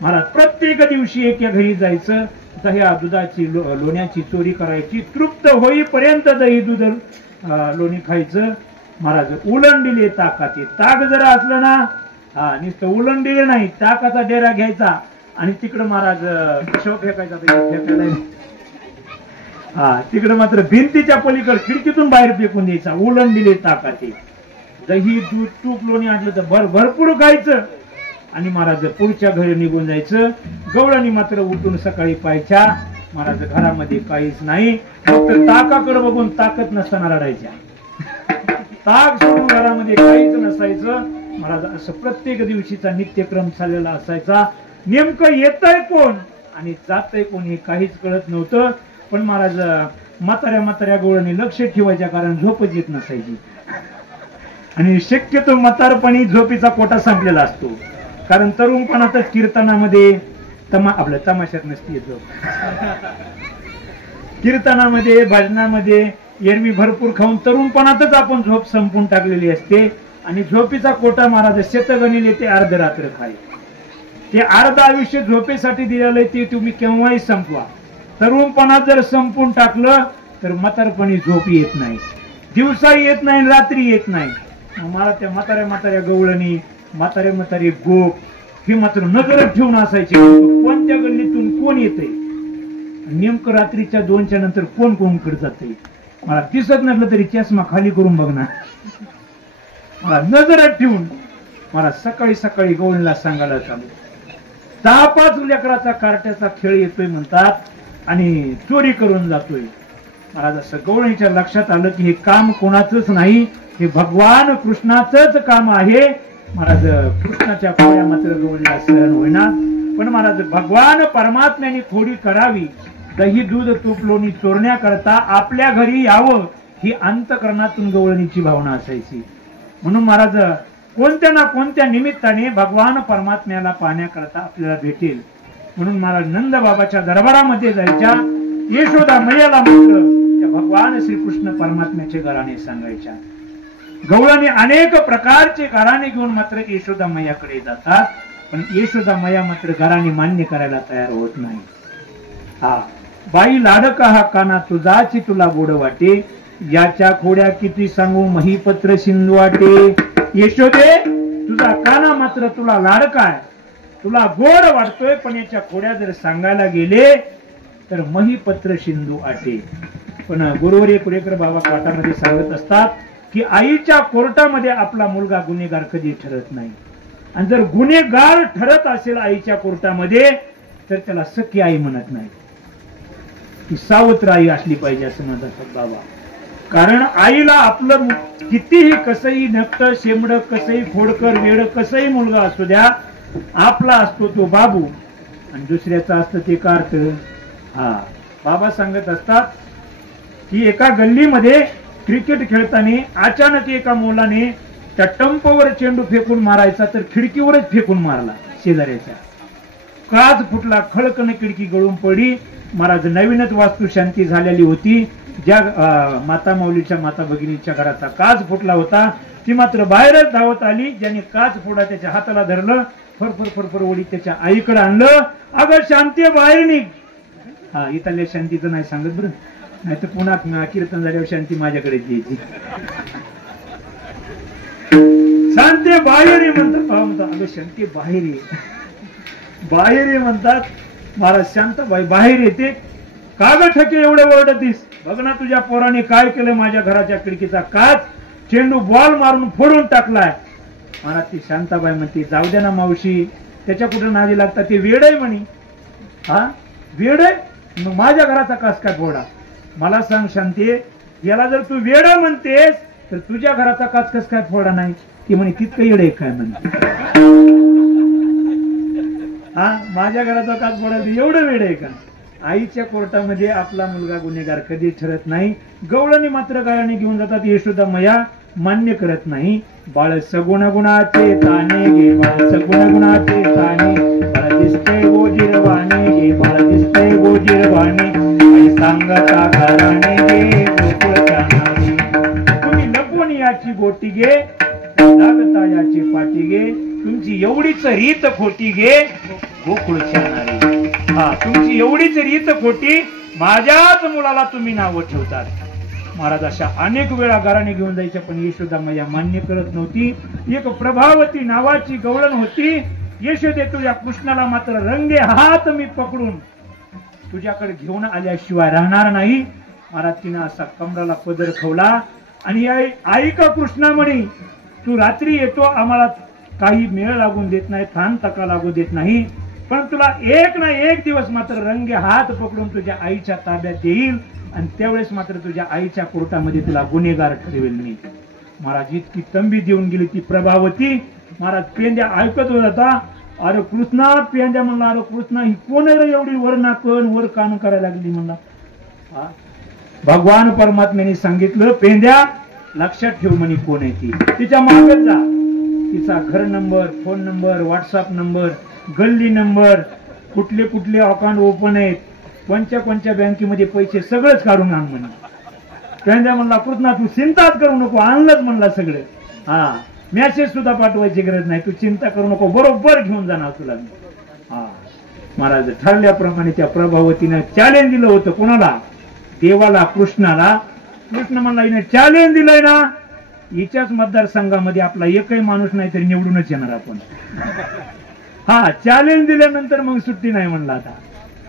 मला प्रत्येक दिवशी एका घरी जायचं, दह्या दुधाची लोण्याची चोरी करायची, तृप्त होईपर्यंत दही दूध लोणी खायचं. महाराज उलंडिले ताकाचे. ताक जरा असलं ना, हा नुसतं उलंडिले नाही, ताकाचा डेरा घ्यायचा आणि तिकडं महाराज शव फेकायचा. हा, तिकडं मात्र भिंतीच्या पलीकडे खिडकीतून बाहेर फेकून द्यायचा. उलंडिले ताकाचे. दही दूध तूप लोणी आणलं तर भरपूर खायचं आणि महाराज पुढच्या घरी निघून जायचं. गवळणी मात्र उठून सकाळी पाहायच्या महाराज घरामध्ये काहीच नाही, फक्त ताकाकडे बघून ताकद नसताना रडायच्या. ताक सोडून घरामध्ये काहीच नसायचं. महाराज असं प्रत्येक दिवशीचा नित्यक्रम चाललेला असायचा. नेमकं येतंय कोण आणि जातंय कोण हे काहीच कळत नव्हतं. पण महाराज म्हाताऱ्या गवळणी लक्ष ठेवायच्या, कारण झोपच येत नसायची. आणि शक्यतो म्हातारपणी झोपेचा कोटा संपलेला असतो, कारण तरुणपणातच कीर्तनामध्ये आपल्या तमाशात नसते झोप. कीर्तनामध्ये भजनामध्ये एरवी भरपूर खाऊन तरुणपणातच आपण झोप संपून टाकलेली असते. आणि झोपेचा कोटा महाराज शेतगणिले ते अर्धरात्र खाय. ते अर्ध आयुष्य झोपेसाठी दिलेलं ते तुम्ही केव्हाही संपवा. तरुणपणात जर संपून टाकलं तर म्हातारपणी झोप येत नाही, दिवसा येत नाही, रात्री येत नाही. मला त्या म्हाताऱ्या गवळणी म्हातारे गोप हे मात्र नजरच ठेवून असायचे, कोणत्या गल्लीतून कोण येते, नेमकं रात्रीच्या 2च्या नंतर कोण कोणकडे जाते. मला दिसत नसलं तरी चष्मा खाली करून बघणार, मला नजरच ठेवून. मला सकाळी गवळणीला सांगायला चालू 10-5 लेकराचा कार्ट्याचा खेळ येतोय म्हणतात आणि चोरी करून जातोय. मला जसं गवळणीच्या लक्षात आलं की हे काम कोणाचंच नाही, हे भगवान कृष्णाचंच काम आहे. महाराज कृष्णाच्या खोड्या मात्र गवळणीला सहन होईना, पण महाराज भगवान परमात्म्याने खोडी करावी, दही दूध तूप लोणी चोरण्याकरता आपल्या घरी यावं, ही अंतकरणातून गवळणीची भावना असायची. म्हणून महाराज कोणत्या ना कोणत्या निमित्ताने भगवान परमात्म्याला पाहण्याकरता आपल्याला भेटेल म्हणून महाराज नंद बाबाच्या दरबारामध्ये जायच्या. यशोदा मैयाला मात्र त्या भगवान श्रीकृष्ण परमात्म्याचे गाणे सांगायच्या. गवळणी अनेक प्रकारचे गाणे घेऊन मात्र यशोदा मैयाकडे जातात, पण यशोदा मैया मात्र गाणे मान्य करायला तयार होत नाही. हा, बाई लाडका हा काना तुझाची तुला गोड वाटे, याच्या खोड्या किती सांगू महीपत्र सिंधू वाटे. यशोदे तुझा काना मात्र तुला लाडका आहे, तुला गोड वाटतोय, पण याच्या खोड्या जर सांगायला गेले तर महीपत्र सिंधू आटे. पण गुरुवर्य कुरेकर बाबा पाठामध्ये सांगत असतात की आईच्या कोर्टामध्ये आपला मुलगा गुन्हेगार कधी ठरत नाही, आणि जर गुन्हेगार ठरत असेल आईच्या कोर्टामध्ये तर त्याला सख्खी आई म्हणत नाही, ती सावत्र आई असली पाहिजे असं म्हणतात बाबा. कारण आईला आपलं कितीही कसंही नक्त शेमड कसंही फोडकर वेड कसंही मुलगा असू द्या, आपला असतो तो बाबू आणि दुसऱ्याचा असतं ते कार्ट. हा, बाबा सांगत असतात की एका गल्लीमध्ये क्रिकेट खेळताना अचानक एका मुलाने त्या टंपवर चेंडू फेकून मारायचा तर खिडकीवरच फेकून मारला शेजाऱ्याच्या. काच फुटला, खळकन खिडकी गळून पडली. महाराज नवीनच वास्तू शांती झालेली होती. ज्या माता माऊलीच्या माता भगिनीच्या घराचा काच फुटला होता ती मात्र बाहेरच धावत आली. ज्याने काच फोडा त्याच्या हाताला धरलं, फरफर फरफर ओढी त्याच्या आईकडे आणलं. अगं शांती बाहेर निघ. हा, इथल्या शांतीचं नाही सांगत बरं, नाही तर पुन्हा कीर्तन झाल्यावर शांती माझ्याकडे यायची. शांती बाहेर ये म्हणतात. अगं शांती बाहेर ये, बाहेर ये म्हणतात. महाराज शांताबाई बाहेर येते. का ग ठके एवढे ओरडतीस? बघ ना तुझ्या पोराने काय केलं, माझ्या घराच्या खिडकीचा काच चेंडू बॉल मारून फोडून टाकलाय. मला ती शांताबाई म्हणते जाऊ दे ना मावशी, त्याच्या कुठे नादी लागतात, ते वेड आहे म्हणे. हा वेड आहे, मग माझ्या घराचा काच काय फोडा? मला सांग शांती, याला जर तू वेड म्हणतेस तर तुझ्या घराचा काच कस काय फोडा नाही? ती म्हणे तितकं येड आहे काय म्हणे. हा, माझ्या घराचा काच फोडायला एवढं वेड आहे का? आईच्या कोर्टामध्ये आपला मुलगा गुन्हेगार कधी ठरत नाही. गवळणी मात्र गायाने घेऊन जातात. यशोदा मया मान्य करत नाही. बाळ सगुण गुणाचे ताने गे, बाळ सगुण गुणाचे ताने, बाळ दिसते गोजीरवाणे गे, बाळ दिसते गोजीरवाणे, आई सांगता घराणे गे गोकुळच्या नावे. तुम्ही लपून याची बोटी गे, लागता याची पाठी गे, तुमची एवढीच रीत खोटी गे गोकुळच्या नावे. हा, तुमची एवढीच रीत खोटी, माझ्याच मुलाला तुम्ही नाव ठेवतात. महाराज अशा अनेक वेळा घराने घेऊन जायच्या, पण यशोदा मैया मान्य करत नव्हती. एक प्रभावती नावाची गवळण होती. यशोदे तुझ्या कृष्णाला मात्र रंगे हात मी पकडून तुझ्याकडे घेऊन आल्याशिवाय राहणार नाही. महाराज तिने असा कमराला पदर खवला आणि आई का कृष्णा म्हणे, तू रात्री येतो, आम्हाला काही मेळ लागून देत नाही, थान तका लागू देत नाही, पण तुला एक ना एक दिवस मात्र रंगे हात पकडून तुझ्या आईच्या ताब्यात देईल आणि त्यावेळेस मात्र तुझ्या आईच्या कोर्टामध्ये तुला गुन्हेगार ठरवेल मी. महाराज इतकी तंबी देऊन गेली ती प्रभावती. महाराज पेंद्या ऐकत होता. अरे कृष्णा, पेंद्या म्हणला, अरे कृष्णा ही कोण आहे एवढी वर नाकण वर कान करायला लागली म्हणला. भगवान परमात्म्याने सांगितलं, पेंद्या लक्षात ठेव म्हणे कोण आहे ती. तिच्या मागत जा, तिचा घर number, phone number, WhatsApp number, गल्ली नंबर, कुठले कुठले अकाउंट ओपन आहेत, कोणत्या बँकेमध्ये पैसे सगळंच काढून आण म्हणे. पेंद्या म्हणला, कृष्णा तू चिंताच करू नको, आणलंच म्हणला सगळं. हा, मेसेज सुद्धा पाठवायची गरज नाही, तू चिंता करू नको, बरोबर घेऊन जाणार तुला. हा, महाराज ठरल्याप्रमाणे त्या प्रभावतीनं चॅलेंज दिलं होतं. कोणाला? देवाला, कृष्णाला. कृष्ण म्हणला, हिने चॅलेंज दिलंय ना, हिच्याच मतदारसंघामध्ये आपला एकही माणूस नाही तरी निवडूनच येणार आपण. हा, चॅलेंज दिल्यानंतर मग सुट्टी नाही म्हणला. आता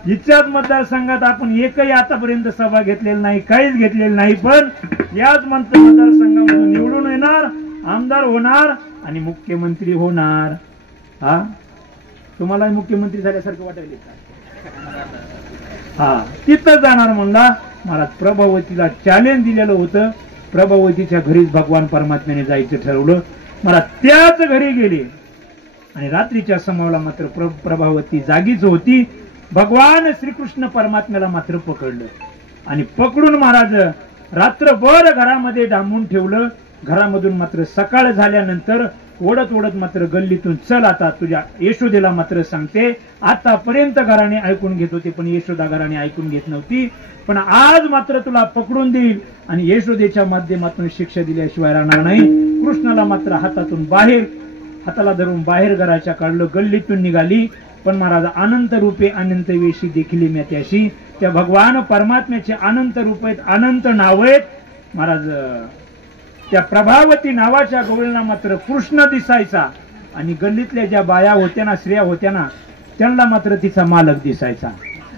हिच्याच मतदारसंघात आपण एकही आतापर्यंत सभा घेतलेली नाही, काहीच घेतलेली नाही, पण याच मतदारसंघामधून निवडून येणार, आमदार होणार आणि मुख्यमंत्री होणार. हा, तुम्हाला मुख्यमंत्री झाल्यासारखं वाटायला का? हा, तिथं जाणार म्हणला. महाराज प्रभावतीला चॅलेंज दिलेलं होतं. प्रभावतीच्या घरीच भगवान परमात्म्याने जायचं ठरवलं. महाराज त्याच घरी गेले आणि रात्रीच्या समोरला मात्र प्रभावती जागीच होती. भगवान श्रीकृष्ण परमात्म्याला मात्र पकडलं आणि पकडून महाराज रात्रभर घरामध्ये डांबून ठेवलं. घरामधून मात्र सकाळ झाल्यानंतर ओढत ओढत मात्र गल्लीतून चल आता तुझ्या यशोदेला मात्र सांगते. आतापर्यंत घराने ऐकून घेत होते पण यशोदा घराने ऐकून घेत नव्हती, पण आज मात्र तुला पकडून देईल आणि यशोदेच्या माध्यमातून शिक्षा दिल्याशिवाय राहणार नाही. कृष्णाला मात्र हाताला धरून बाहेर घराच्या काढलं, गल्लीतून निघाली. पण महाराज अनंत रूपे अनंत वेशी देखील मी त्याशी, त्या भगवान परमात्म्याचे अनंत रूप आहेत, अनंत नाव आहेत. महाराज त्या प्रभावती नावाच्या गवळीला मात्र कृष्ण दिसायचा आणि गल्लीतल्या ज्या बाया होत्या ना, स्त्रिया होत्या ना, त्यांना मात्र तिचा मालक दिसायचा.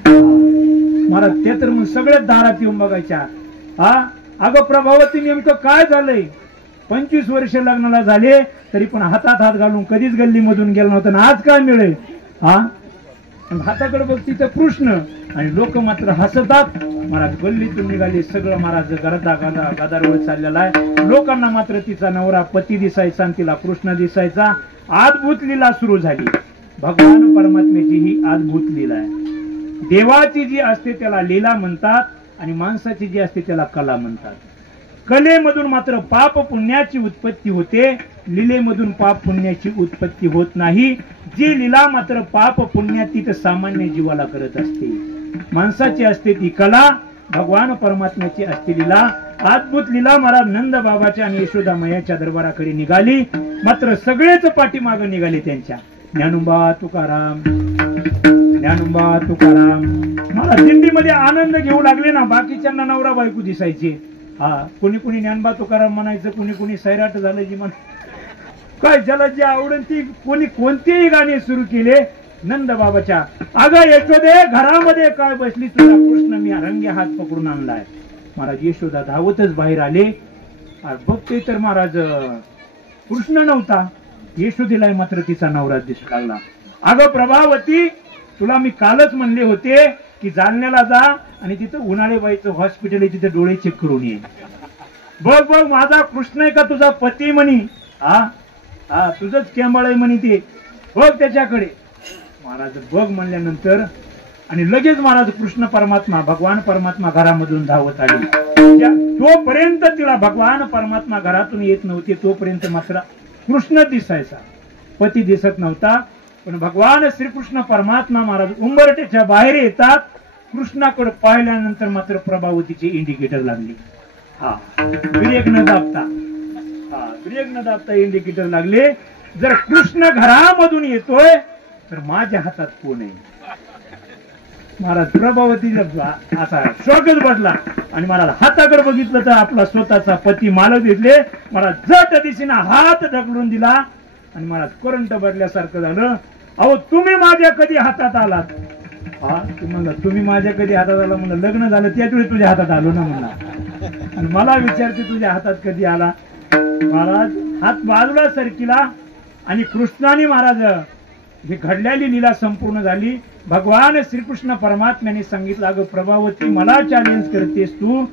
महाराज ते तर मग सगळ्याच दारात येऊन बघायच्या. हा, अगं प्रभावती नेमकं काय झालंय? 25 वर्ष लग्नाला झाले तरी पण हातात हात घालून कधीच गल्लीमधून गेला नव्हता ना, आज काय मिळेल? हा, हाताकडे बघ तिथं कृष्ण आणि लोक मात्र हसतात. महाराज गल्लीतून निघाले, सगळं महाराज गदारोळ चाललेला आहे. लोकांना मात्र तिचा नवरा पती दिसायचा आणि तिला कृष्ण दिसायचा. अद्भुत लीला सुरू झाली. भगवान परमात्म्याची ही अद्भुत लीला आहे. देवाची जी असते त्याला लीला म्हणतात आणि माणसाची जी असते त्याला कला म्हणतात. कलेमधून मात्र पाप पुण्याची उत्पत्ती होते लीलेमधून पाप पुण्याची उत्पत्ती होत नाही. जी लीला मात्र पाप पुण्यातीत सामान्य जीवाला करत असते. माणसाची असते ती कला, भगवान परमात्म्याची असते लीला. अद्भुत लीला महाराज नंद बाबाच्या आणि यशोदा मैयाच्या दरबाराकडे निघाली. मात्र सगळेच पाठीमागे निघाले त्यांच्या. ज्ञानोबा तुकाराम, ज्ञानोबा तुकाराम. मला दिंडीमध्ये आनंद घेऊ लागले ना. बाकीच्यांना नवरा बायको दिसायचे. कोणी कोणी ज्ञानोबा तुकाराम म्हणायचं, कोणी कोणी सैराट झालं जी म्हण, काय ज्याला जे आवडेल ती कोणी कोणतेही गाणे सुरू केले नंद बाबाच्या. अगं यशोदे, घरामध्ये काय बसली, तुझा कृष्ण मी रंगे हात पकडून आणलाय. महाराज यशोदा धावतच बाहेर आले. बघतोय तर महाराज कृष्ण नव्हता. यशोदेला मात्र तिचा नवरा दिसू लागला. अगं प्रभावती, तुला मी कालच म्हणले होते की जालन्याला जा आणि तिथं उन्हाळेबाईचं हॉस्पिटल आहे, तिथे डोळे चेक करून ये. बघ बघ माझा कृष्ण आहे का तुझा पती म्हणी. हा तुझंच केंबाळ आहे म्हणे ते, बघ त्याच्याकडे. महाराज बघ म्हणल्यानंतर आणि लगेच महाराज कृष्ण परमात्मा, भगवान परमात्मा घरामधून धावत आले. तोपर्यंत तिला भगवान परमात्मा घरातून येत नव्हते, तोपर्यंत मात्र कृष्ण दिसायचा, पती दिसत नव्हता. पण भगवान श्रीकृष्ण परमात्मा महाराज उंबरट्याच्या बाहेर येतात. कृष्णाकडे पाहिल्यानंतर मात्र प्रभावतीचे इंडिकेटर लागले. ब्रेक न दाबता इंडिकेटर लागले. जर कृष्ण घरामधून येतोय तर माझ्या हातात कोण आहे. महाराज प्रभावतीचा असा शॉकच बसला आणि महाराज हाताकडे बघितलं तर आपला स्वतःचा पती मालक दिसले. महाराज जट दिशेने हात ढकलून दिला आणि महाराज करंट भरल्यासारखं झालं. अहो तुम्ही माझ्या कधी हातात आलात. म्हणलं तुम्ही माझ्या कधी हातात आला. म्हणलं लग्न झालं त्याच वेळी तुझ्या हातात आलो ना म्हणला. आणि मला विचारते तुझ्या हातात कधी आला. महाराज हात बाजूला सरकिला आणि कृष्णाने महाराज ही घडलेली लीला संपूर्ण झाली. भगवान श्रीकृष्ण परमात्म्याने सांगितलं, अगं प्रभावती मला चॅलेंज करतेस तू.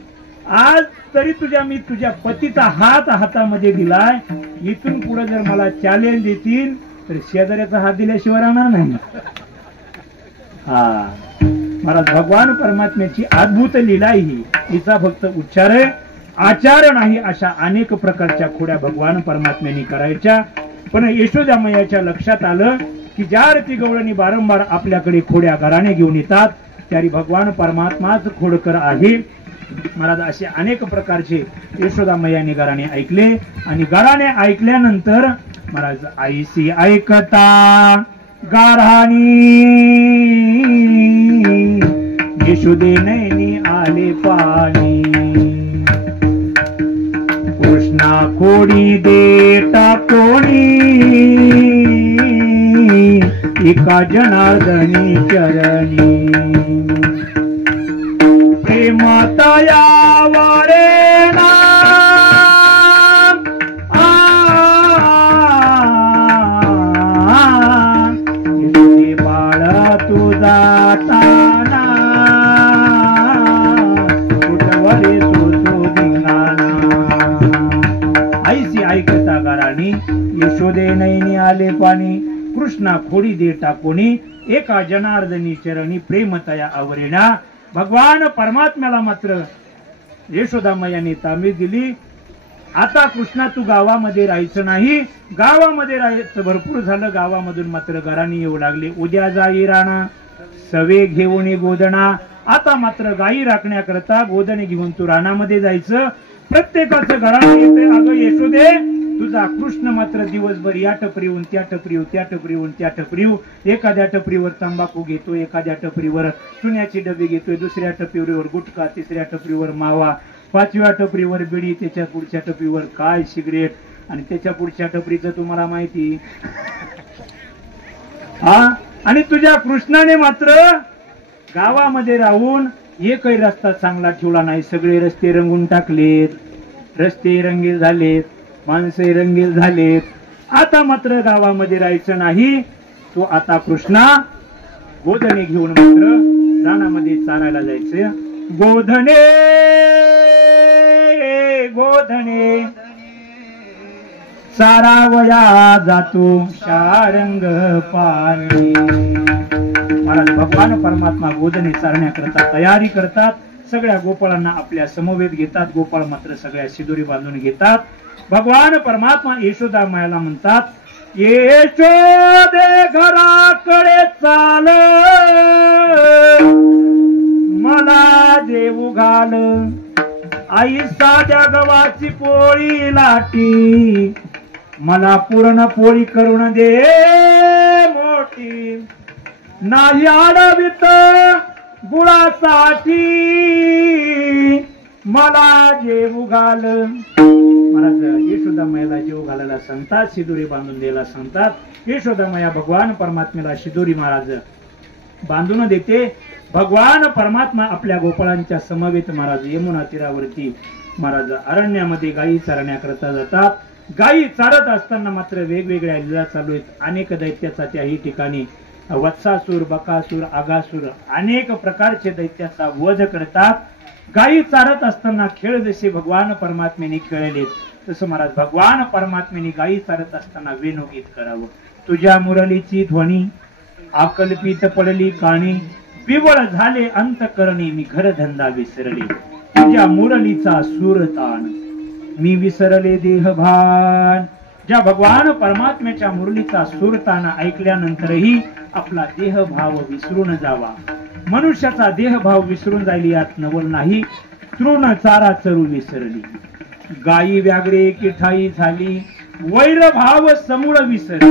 आज तरी मी तुझ्या पतीचा हात हातामध्ये दिलाय. इथून पुढे जर मला चॅलेंज देतील तर शेजाऱ्याचा हात दिल्याशिवाय राहणार नाही. महाराज भगवान परमात्म्याची अद्भुत लीला ही, तिचा फक्त उच्चार आहे, आचार नाही. अशा अनेक प्रकारच्या खोड्या भगवान परमात्म्याने करायच्या. पण यशोदा मैयाच्या लक्षात आलं की ज्या रीती गवळणी वारंवार आपल्याकडे खोड्या घराने घेऊन येतात, त्यारी भगवान परमात्माच खोडकर आहे. महाराज असे अनेक प्रकारचे यशोदा मैयाने गाराणे ऐकले. आणि गाराणे ऐकल्यानंतर महाराज आईसी ऐकता गाराणी यशोदे नैनी आले पाणी. कृष्णा कोणी देता कोणी एका जनार्दनी चरणी. प्रेमतया वरेना यशोदे बाळ तुझा ताना कुठवरे तो धिंगाणा. आईसी ऐकता गाराणी यशोदे नैनी आले पाणी. कृष्णा खोडी दे टाकोणी एका जनार्दनी चरणी. प्रेमतया आवरेना. भगवान परमात्म्याला मात्र यशोदा मैयाने तामीर दिली. आता कृष्णा तू गावामध्ये राहायचं नाही. गावामध्ये राहायचं भरपूर झालं. गावामधून मात्र घराणी येऊ लागले. उद्या जाई राणा सवे घेऊन गोदणा. आता मात्र गायी राखण्याकरता गोदणे घेऊन तू रानामध्ये जायचं. प्रत्येकाचं घराणे येते. अगं यशोदे, तुझा कृष्ण मात्र दिवसभर या टपरीहून त्या टपरीहून, त्या टपरीहून त्या टपरीहून, एखाद्या टपरीवर तंबाखू घेतो, एखाद्या टपरीवर चुन्याची डबी घेतोय, दुसऱ्या टपरीवर गुटखा, तिसऱ्या टपरीवर मावा, पाचव्या टपरीवर बिडी, त्याच्या पुढच्या टपरीवर काय सिगरेट, आणि त्याच्या पुढच्या टपरीचं तुम्हाला माहिती. आणि तुझ्या कृष्णाने मात्र गावामध्ये राहून एकही रस्ता चांगला ठेवला नाही. सगळे रस्ते रंगून टाकलेत. रस्ते रंगील झालेत, माणसे रंगील झालेत. आता मात्र गावामध्ये राहायचं नाही. तो आता कृष्णा गोधने घेऊन मात्र रानामध्ये चारायला जायचं. गोधने गोधने चारावया जातो शारंग पाणी. महाराज भगवान परमात्मा गोधने चारण्याकरता तयारी करतात. सगळ्या गोपाळांना आपल्या समवेत घेतात. गोपाळ मात्र सगळ्या शिदोरी बांधून घेतात. भगवान परमात्मा यशोदा मायाला म्हणतात, यशोदे घराकडे चाल, मला जेवू घाल, आई साध्या गव्हाची पोळी लाटी, मला पूर्ण पोळी करून दे मोठी, नाही आडवित गुळासाठी, मला जेवू घाल. महाराज यशोदा मायाला जेवू घालायला सांगतात, शिदोरी बांधून द्यायला सांगतात. यशोदा माया भगवान परमात्म्याला शिदोरी महाराज बांधून देते. भगवान परमात्मा आपल्या गोपाळांच्या समवेत महाराज यमुना तीरावरती महाराज अरण्यामध्ये गायी चारण्याकरता जातात. गायी चारत असताना मात्र वेगवेगळ्या लीला चालू आहेत. अनेक दैत्याचा त्याही ठिकाणी वत्सासूर, बकासूर, आगासूर अनेक प्रकारचे दैत्याचा वध करतात. गायी चारत असताना खेळ जसे भगवान परमात्म्याने खेळले तसं महाराज भगवान परमात्म्याने गायी चारत असताना वेणुगीत करावं. तुझ्या मुरलीची ध्वनी आकल्पित पडली काणी, पिवळ झाले अंतकरणी मी घरधंदा विसरले, तुझ्या मुरलीचा सूरतान मी विसरले देहभान. ज्या भगवान परमात्म्याच्या मुरलीचा सूरताना ऐकल्यानंतरही आपला देहभाव विसरून जावा. मनुष्याचा देहभाव विसरून जायली यात नवल नाही. तृण चारा चरू विसरली, गायी व्याघ्रे किठाई झाली, वैरभाव समूळ विसरली.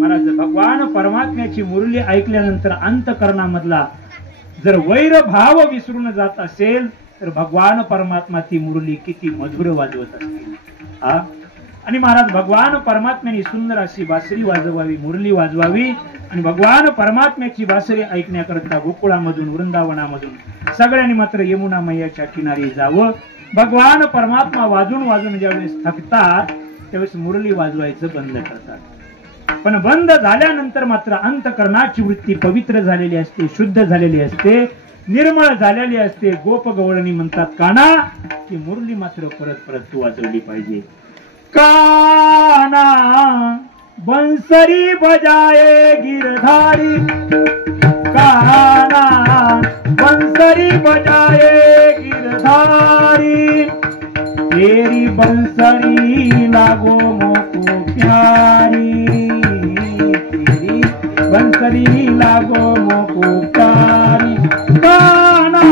महाराज भगवान परमात्म्याची मुरली ऐकल्यानंतर अंतकरणामधला जर वैरभाव विसरून जात असेल तर भगवान परमात्मा ती मुरली किती मधुर वाजवत असतील. आणि महाराज भगवान परमात्म्याने सुंदर अशी बासरी वाजवावी, मुरली वाजवावी. आणि भगवान परमात्म्याची बासरी ऐकण्याकरता गोकुळामधून वृंदावनामधून सगळ्यांनी मात्र यमुना मैयाच्या किनारी जावं. भगवान परमात्मा वाजून वाजून ज्यावेळेस थकतात त्यावेळेस मुरली वाजवायचं बंद करतात. पण बंद झाल्यानंतर मात्र अंतकरणाची वृत्ती पवित्र झालेली असते, शुद्ध झालेली असते, निर्मळ झालेली असते. गोप गवळणी म्हणतात, काना ती मुरली मात्र परत परत तू वाजवली पाहिजे. काना बंसरी बजाए गिरधारी, काना बंसरी बजाए गिरधारी, तेरी बंसरी लागो मोको प्यारी, तेरी बंसरी लागो मोको प्यारी. काना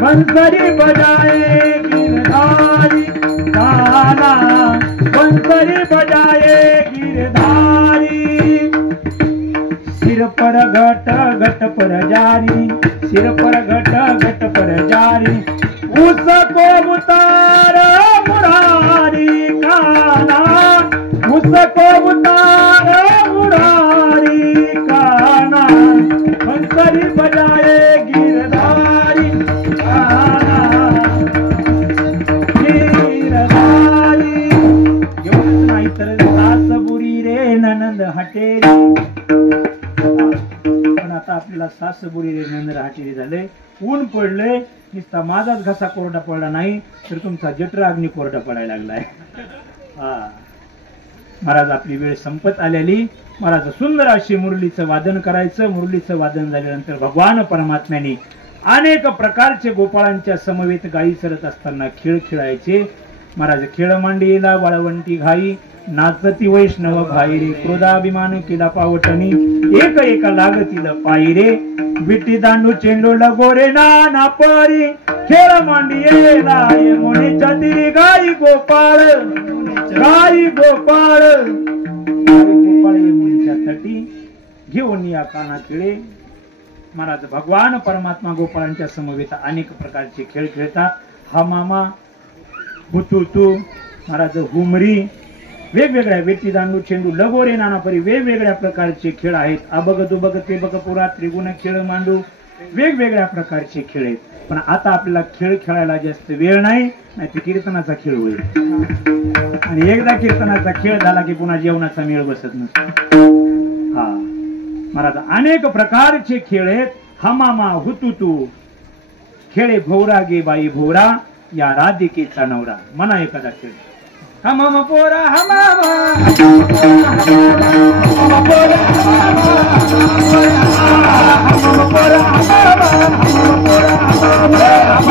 बंसरी बजाए गिरधारी, काना बंसरी बजाए गिरधारी, सिर पर घट घट पर जारी, सिर पर घट घट पर जारी, उसको उतार मुरारी, काना उसको उतार मुरारी, काना बंसरी बजाए गिरधारी, काना गिरधारी. एवढंच नाही तर सास बुरी रे ननंद हटेरी. पण आता आपल्याला सास बुरी रे ननंद हटेरी झाले. ऊन पडले, नुसता माझाच घसा कोरडा पडला नाही तर तुमचा जठरा अग्नी कोरडा पडायला लागलाय. महाराज आपली वेळ संपत आलेली. महाराज सुंदर अशी मुरलीचं वादन करायचं. मुरलीचं वादन झाल्यानंतर भगवान परमात्म्याने अनेक प्रकारचे गोपाळांच्या समवेत गायी चरत असताना खेळ खेळायचे. महाराज खेळ मांडीला वाळवंटी घाई, नाचती वैष्णव भाई रे, क्रोधाभिमान केला पावटणी, एक एक लागतील पायी रे, विटी दांडू चेंडू लगोरे नाना परी, खेळ मांडीला यमुनेच्या तीरी गाई गोपाळ, गाई गोपाळ, गोपाळ यमुनेच्या तटी घेऊन या काना खेळे. महाराज भगवान परमात्मा गोपाळांच्या समवेत अनेक प्रकारचे खेळ खेळतात. हा मामा, हुतू, महाराज हुमरी, वेगवेगळ्या वेटी दांडू चेंडू लगोरे नानापरी वेगवेगळ्या प्रकारचे खेळ आहेत. अबग दुबग ते बग पुरा त्रिगुण खेळ मांडू वेगवेगळ्या प्रकारचे खेळ आहेत. पण आता आपल्याला खेळ खेळायला जास्त वेळ नाही, ते कीर्तनाचा खेळ होईल. आणि एकदा कीर्तनाचा खेळ झाला की पुन्हा जेवणाचा मेळ बसत नसतो. हा महाराज अनेक प्रकारचे खेळ आहेत. हमामा हुतुतू खेळे भोवरा गे बाई भोवरा, या राधिकेचा नवरा. म्हणा एखादा खेळ. हमामा पोरा हमामा, हमामा पोरा हमामा, हमामा पोरा हमामा, हमामा पोरा हमामा.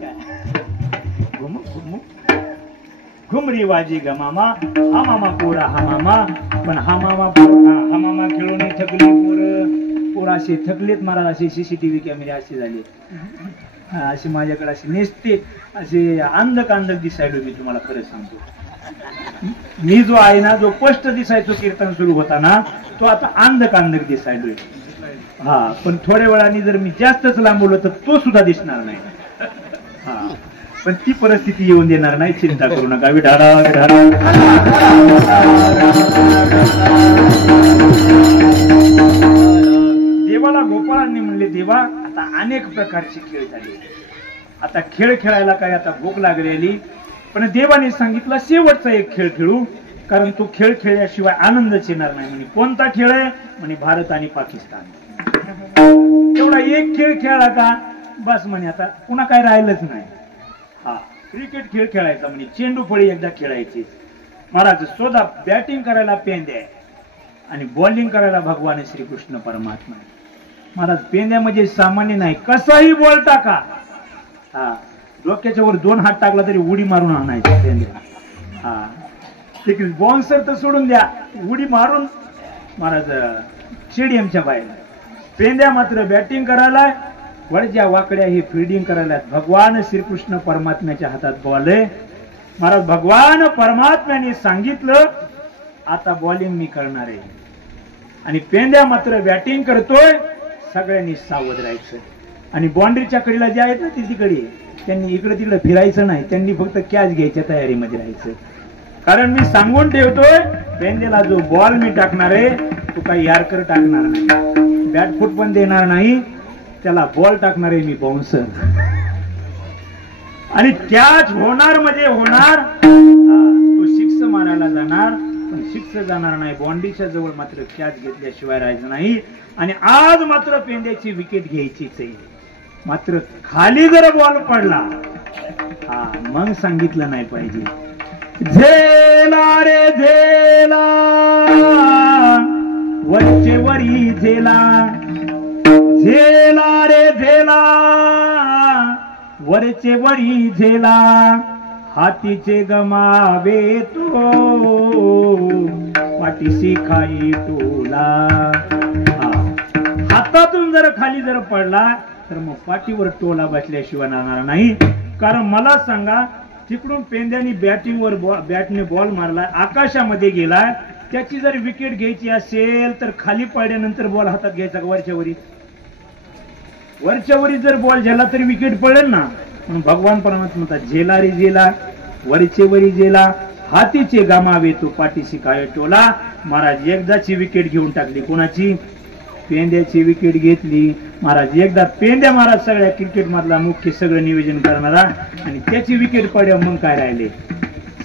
काय घुमरी वाजी ग मामा, हा मामा पोरा हा मामा. पण हा मामा खेळून थकली पोर असे थकलेत महाराज. असे CCTV कॅमेरे असे झाले, असे माझ्याकडे असे नेसते असे अंधक दिसायलो. मी तुम्हाला खरं सांगतो, मी जो आहे ना, जो स्पष्ट दिसायचो कीर्तन सुरू होता ना, तो आता अंधक दिसायलोय. हा, पण थोड्या वेळाने जर मी जास्तच लांबवलं तर तो सुद्धा दिसणार नाही. हा, पण ती परिस्थिती येऊन देणार नाही, चिंता करू नका. विठाला विठाला. देवाला गोपाळांनी म्हणले, देवा आता अनेक प्रकारचे खेळ झाले, आता खेळ खेळायला काय आता भूक लागलेली. पण देवाने सांगितलं शेवटचा एक खेळ खेळू, कारण तो खेळ खेळल्याशिवाय आनंदच येणार नाही. म्हणे कोणता खेळ आहे? म्हणे भारत आणि पाकिस्तान. तेवढा एक खेळ खेळला का बस म्हणे, आता पुन्हा काय राहिलंच नाही. हा, क्रिकेट खेळ खेळायचा म्हणे, चेंडू फळी एकदा खेळायची. महाराज स्वतः बॅटिंग करायला पेंद्या आणि बॉलिंग करायला भगवान श्रीकृष्ण परमात्मा. महाराज पेंद्या म्हणजे सामान्य नाही, कसाही बॉल टाका. हा, डोक्याच्या वर 2 हात टाकला तरी उडी मारून आणायची पेंद्या. हा, ठीक आहे, बॉन्सर तर सोडून द्या, उडी मारून महाराज स्टेडियमच्या बाहेर. पेंद्या मात्र बॅटिंग करायला, वळज्या वाकड्या हे फिल्डिंग करायला. भगवान श्रीकृष्ण परमात्म्याच्या हातात बॉल आहे. महाराज भगवान परमात्म्याने सांगितलं आता बॉलिंग मी करणार आहे, आणि पेंद्या मात्र बॅटिंग करतोय. सगळ्यांनी सावध राहायचं. आणि बाउंड्रीच्या कडेला जे आहेत ना तिकडे, त्यांनी इकडे तिकडे फिरायचं नाही, त्यांनी फक्त कॅच घ्यायच्या तयारीमध्ये राहायचं. कारण मी सांगून ठेवतोय, पेंद्याला जो बॉल मी टाकणार आहे तो काही यार्कर टाकणार नाही, बॅटफूट पण देणार नाही, त्याला बॉल टाकणार आहे मी बाउन्सर. आणि कॅच होणार म्हणजे होणार, तो सिक्स मारायला जाणार, पण सिक्स जाणार नाही. बाउंड्रीच्या जवळ मात्र कॅच घेतल्याशिवाय राहायचं नाही. आणि आज मात्र पेंद्याची विकेट घ्यायचीच आहे. मात्र खाली जर बॉल पडला, हा मग सांगितलं नाही पाहिजे. झेला रे झेला, वरचे वरी झेला, झेला रे झेला, वरचे वरी झेला, हातीचे गमावे तो, पाठीशी खाई टोला. हातातून जर खाली जर पडला तर मग पाठीवर टोला बसल्याशिवाय राहणार नाही. कारण मला सांगा, तिकडून पेंद्यानी बॅटने बॉल मारला, आकाशामध्ये गेला, त्याची जर विकेट घ्यायची असेल तर खाली पडल्यानंतर बॉल हातात घ्यायचा का वरच्या वरी? वरच्या वरी जर बॉल झाला तरी विकेट पडेल ना. म्हणून भगवान परमात्मा म्हणतात, झेला रे झेला, वरचे वरी झेला, हातीचे गमावे तो, पाठीशी काय टोला. महाराज एकदाची विकेट घेऊन टाकली. कोणाची? पेंद्याची विकेट घेतली. महाराज एकदा पेंद्या महाराज सगळ्या क्रिकेट मधला मुख्य सगळं नियोजन करणारा, आणि त्याची विकेट पडल्या मग काय राहिले?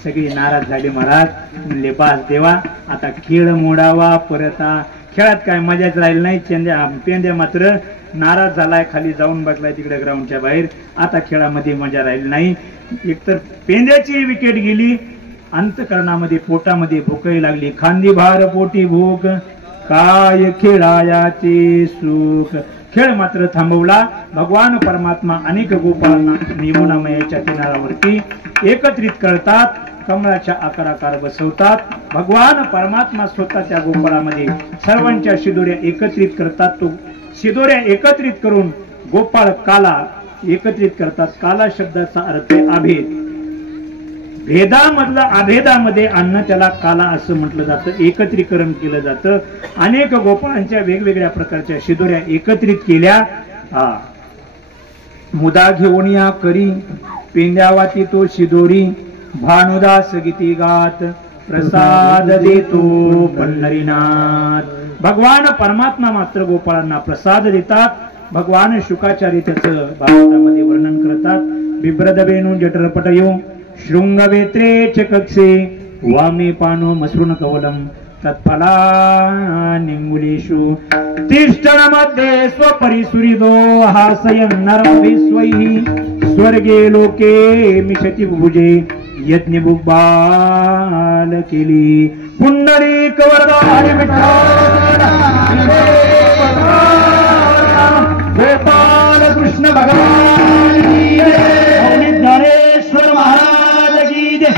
सगळे नाराज झाले. महाराज म्हणले, बास देवा, आता खेळ मोडावा परत. खेळात काय मजाच राहिली नाही. पेंद्या मात्र नाराज झालाय, खाली जाऊन बसलाय तिकडे ग्राउंडच्या बाहेर. आता खेळामध्ये मजा राहिली नाही. एकतर पेंद्याची विकेट गेली, अंतकरणामध्ये पोटामध्ये भूकही लागली. खांदी भार पोटी भूक, काय खेळायाचे सुख. खेळ मात्र थांबवला. भगवान परमात्मा अनेक गोपाळांना यमुनामयाच्या किनाऱ्यावरती एकत्रित करतात, कमळाच्या आकाराकार बसवतात. भगवान परमात्मा स्वतः त्या गोपाळामध्ये सर्वांच्या शिदोऱ्या एकत्रित करतात. तो शिदोऱ्या एकत्रित करून गोपाळ काला एकत्रित करतात. काला शब्दाचा अर्थ आहे अभेद. भेदामधलं अभेदामध्ये आणणं त्याला काला असं म्हटलं जातं. एकत्रीकरण केलं जातं. अनेक गोपाळांच्या वेगवेगळ्या प्रकारच्या शिदोऱ्या एकत्रित केल्या. मुदा घेऊन या करी, पेंद्यावाती तो शिदोरी, भानुदास गीती गात, प्रसाद देतो पंढरीनाथ. भगवान परमात्मा मात्र गोपाळांना प्रसाद देतात. भगवान शुकाचार्य त्याचं भागवतामध्ये वर्णन करतात. बिभ्रद वेणू जठरपटयो शृंगवेत्रे च कक्षे, वामे पानो मसृण कवलम, तत्फला निंगुलेषु तिष्ठनमध्ये स्वपरिसुरिदो, हासयन् नरं विश्वैः, स्वर्गे लोके मिषति भुजे, यज्ञ बुब्बाल केली. पुंडरीक वरदा हरी विठ्ठल, गोपाल कृष्ण भगवान.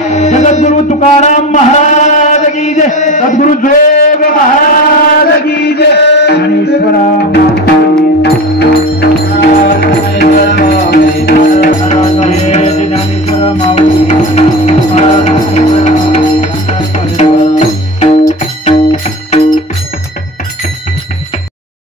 जगद्गुरु तुकाराम महाराज की जय, सद्गुरु जोग महाराज की जय. आणि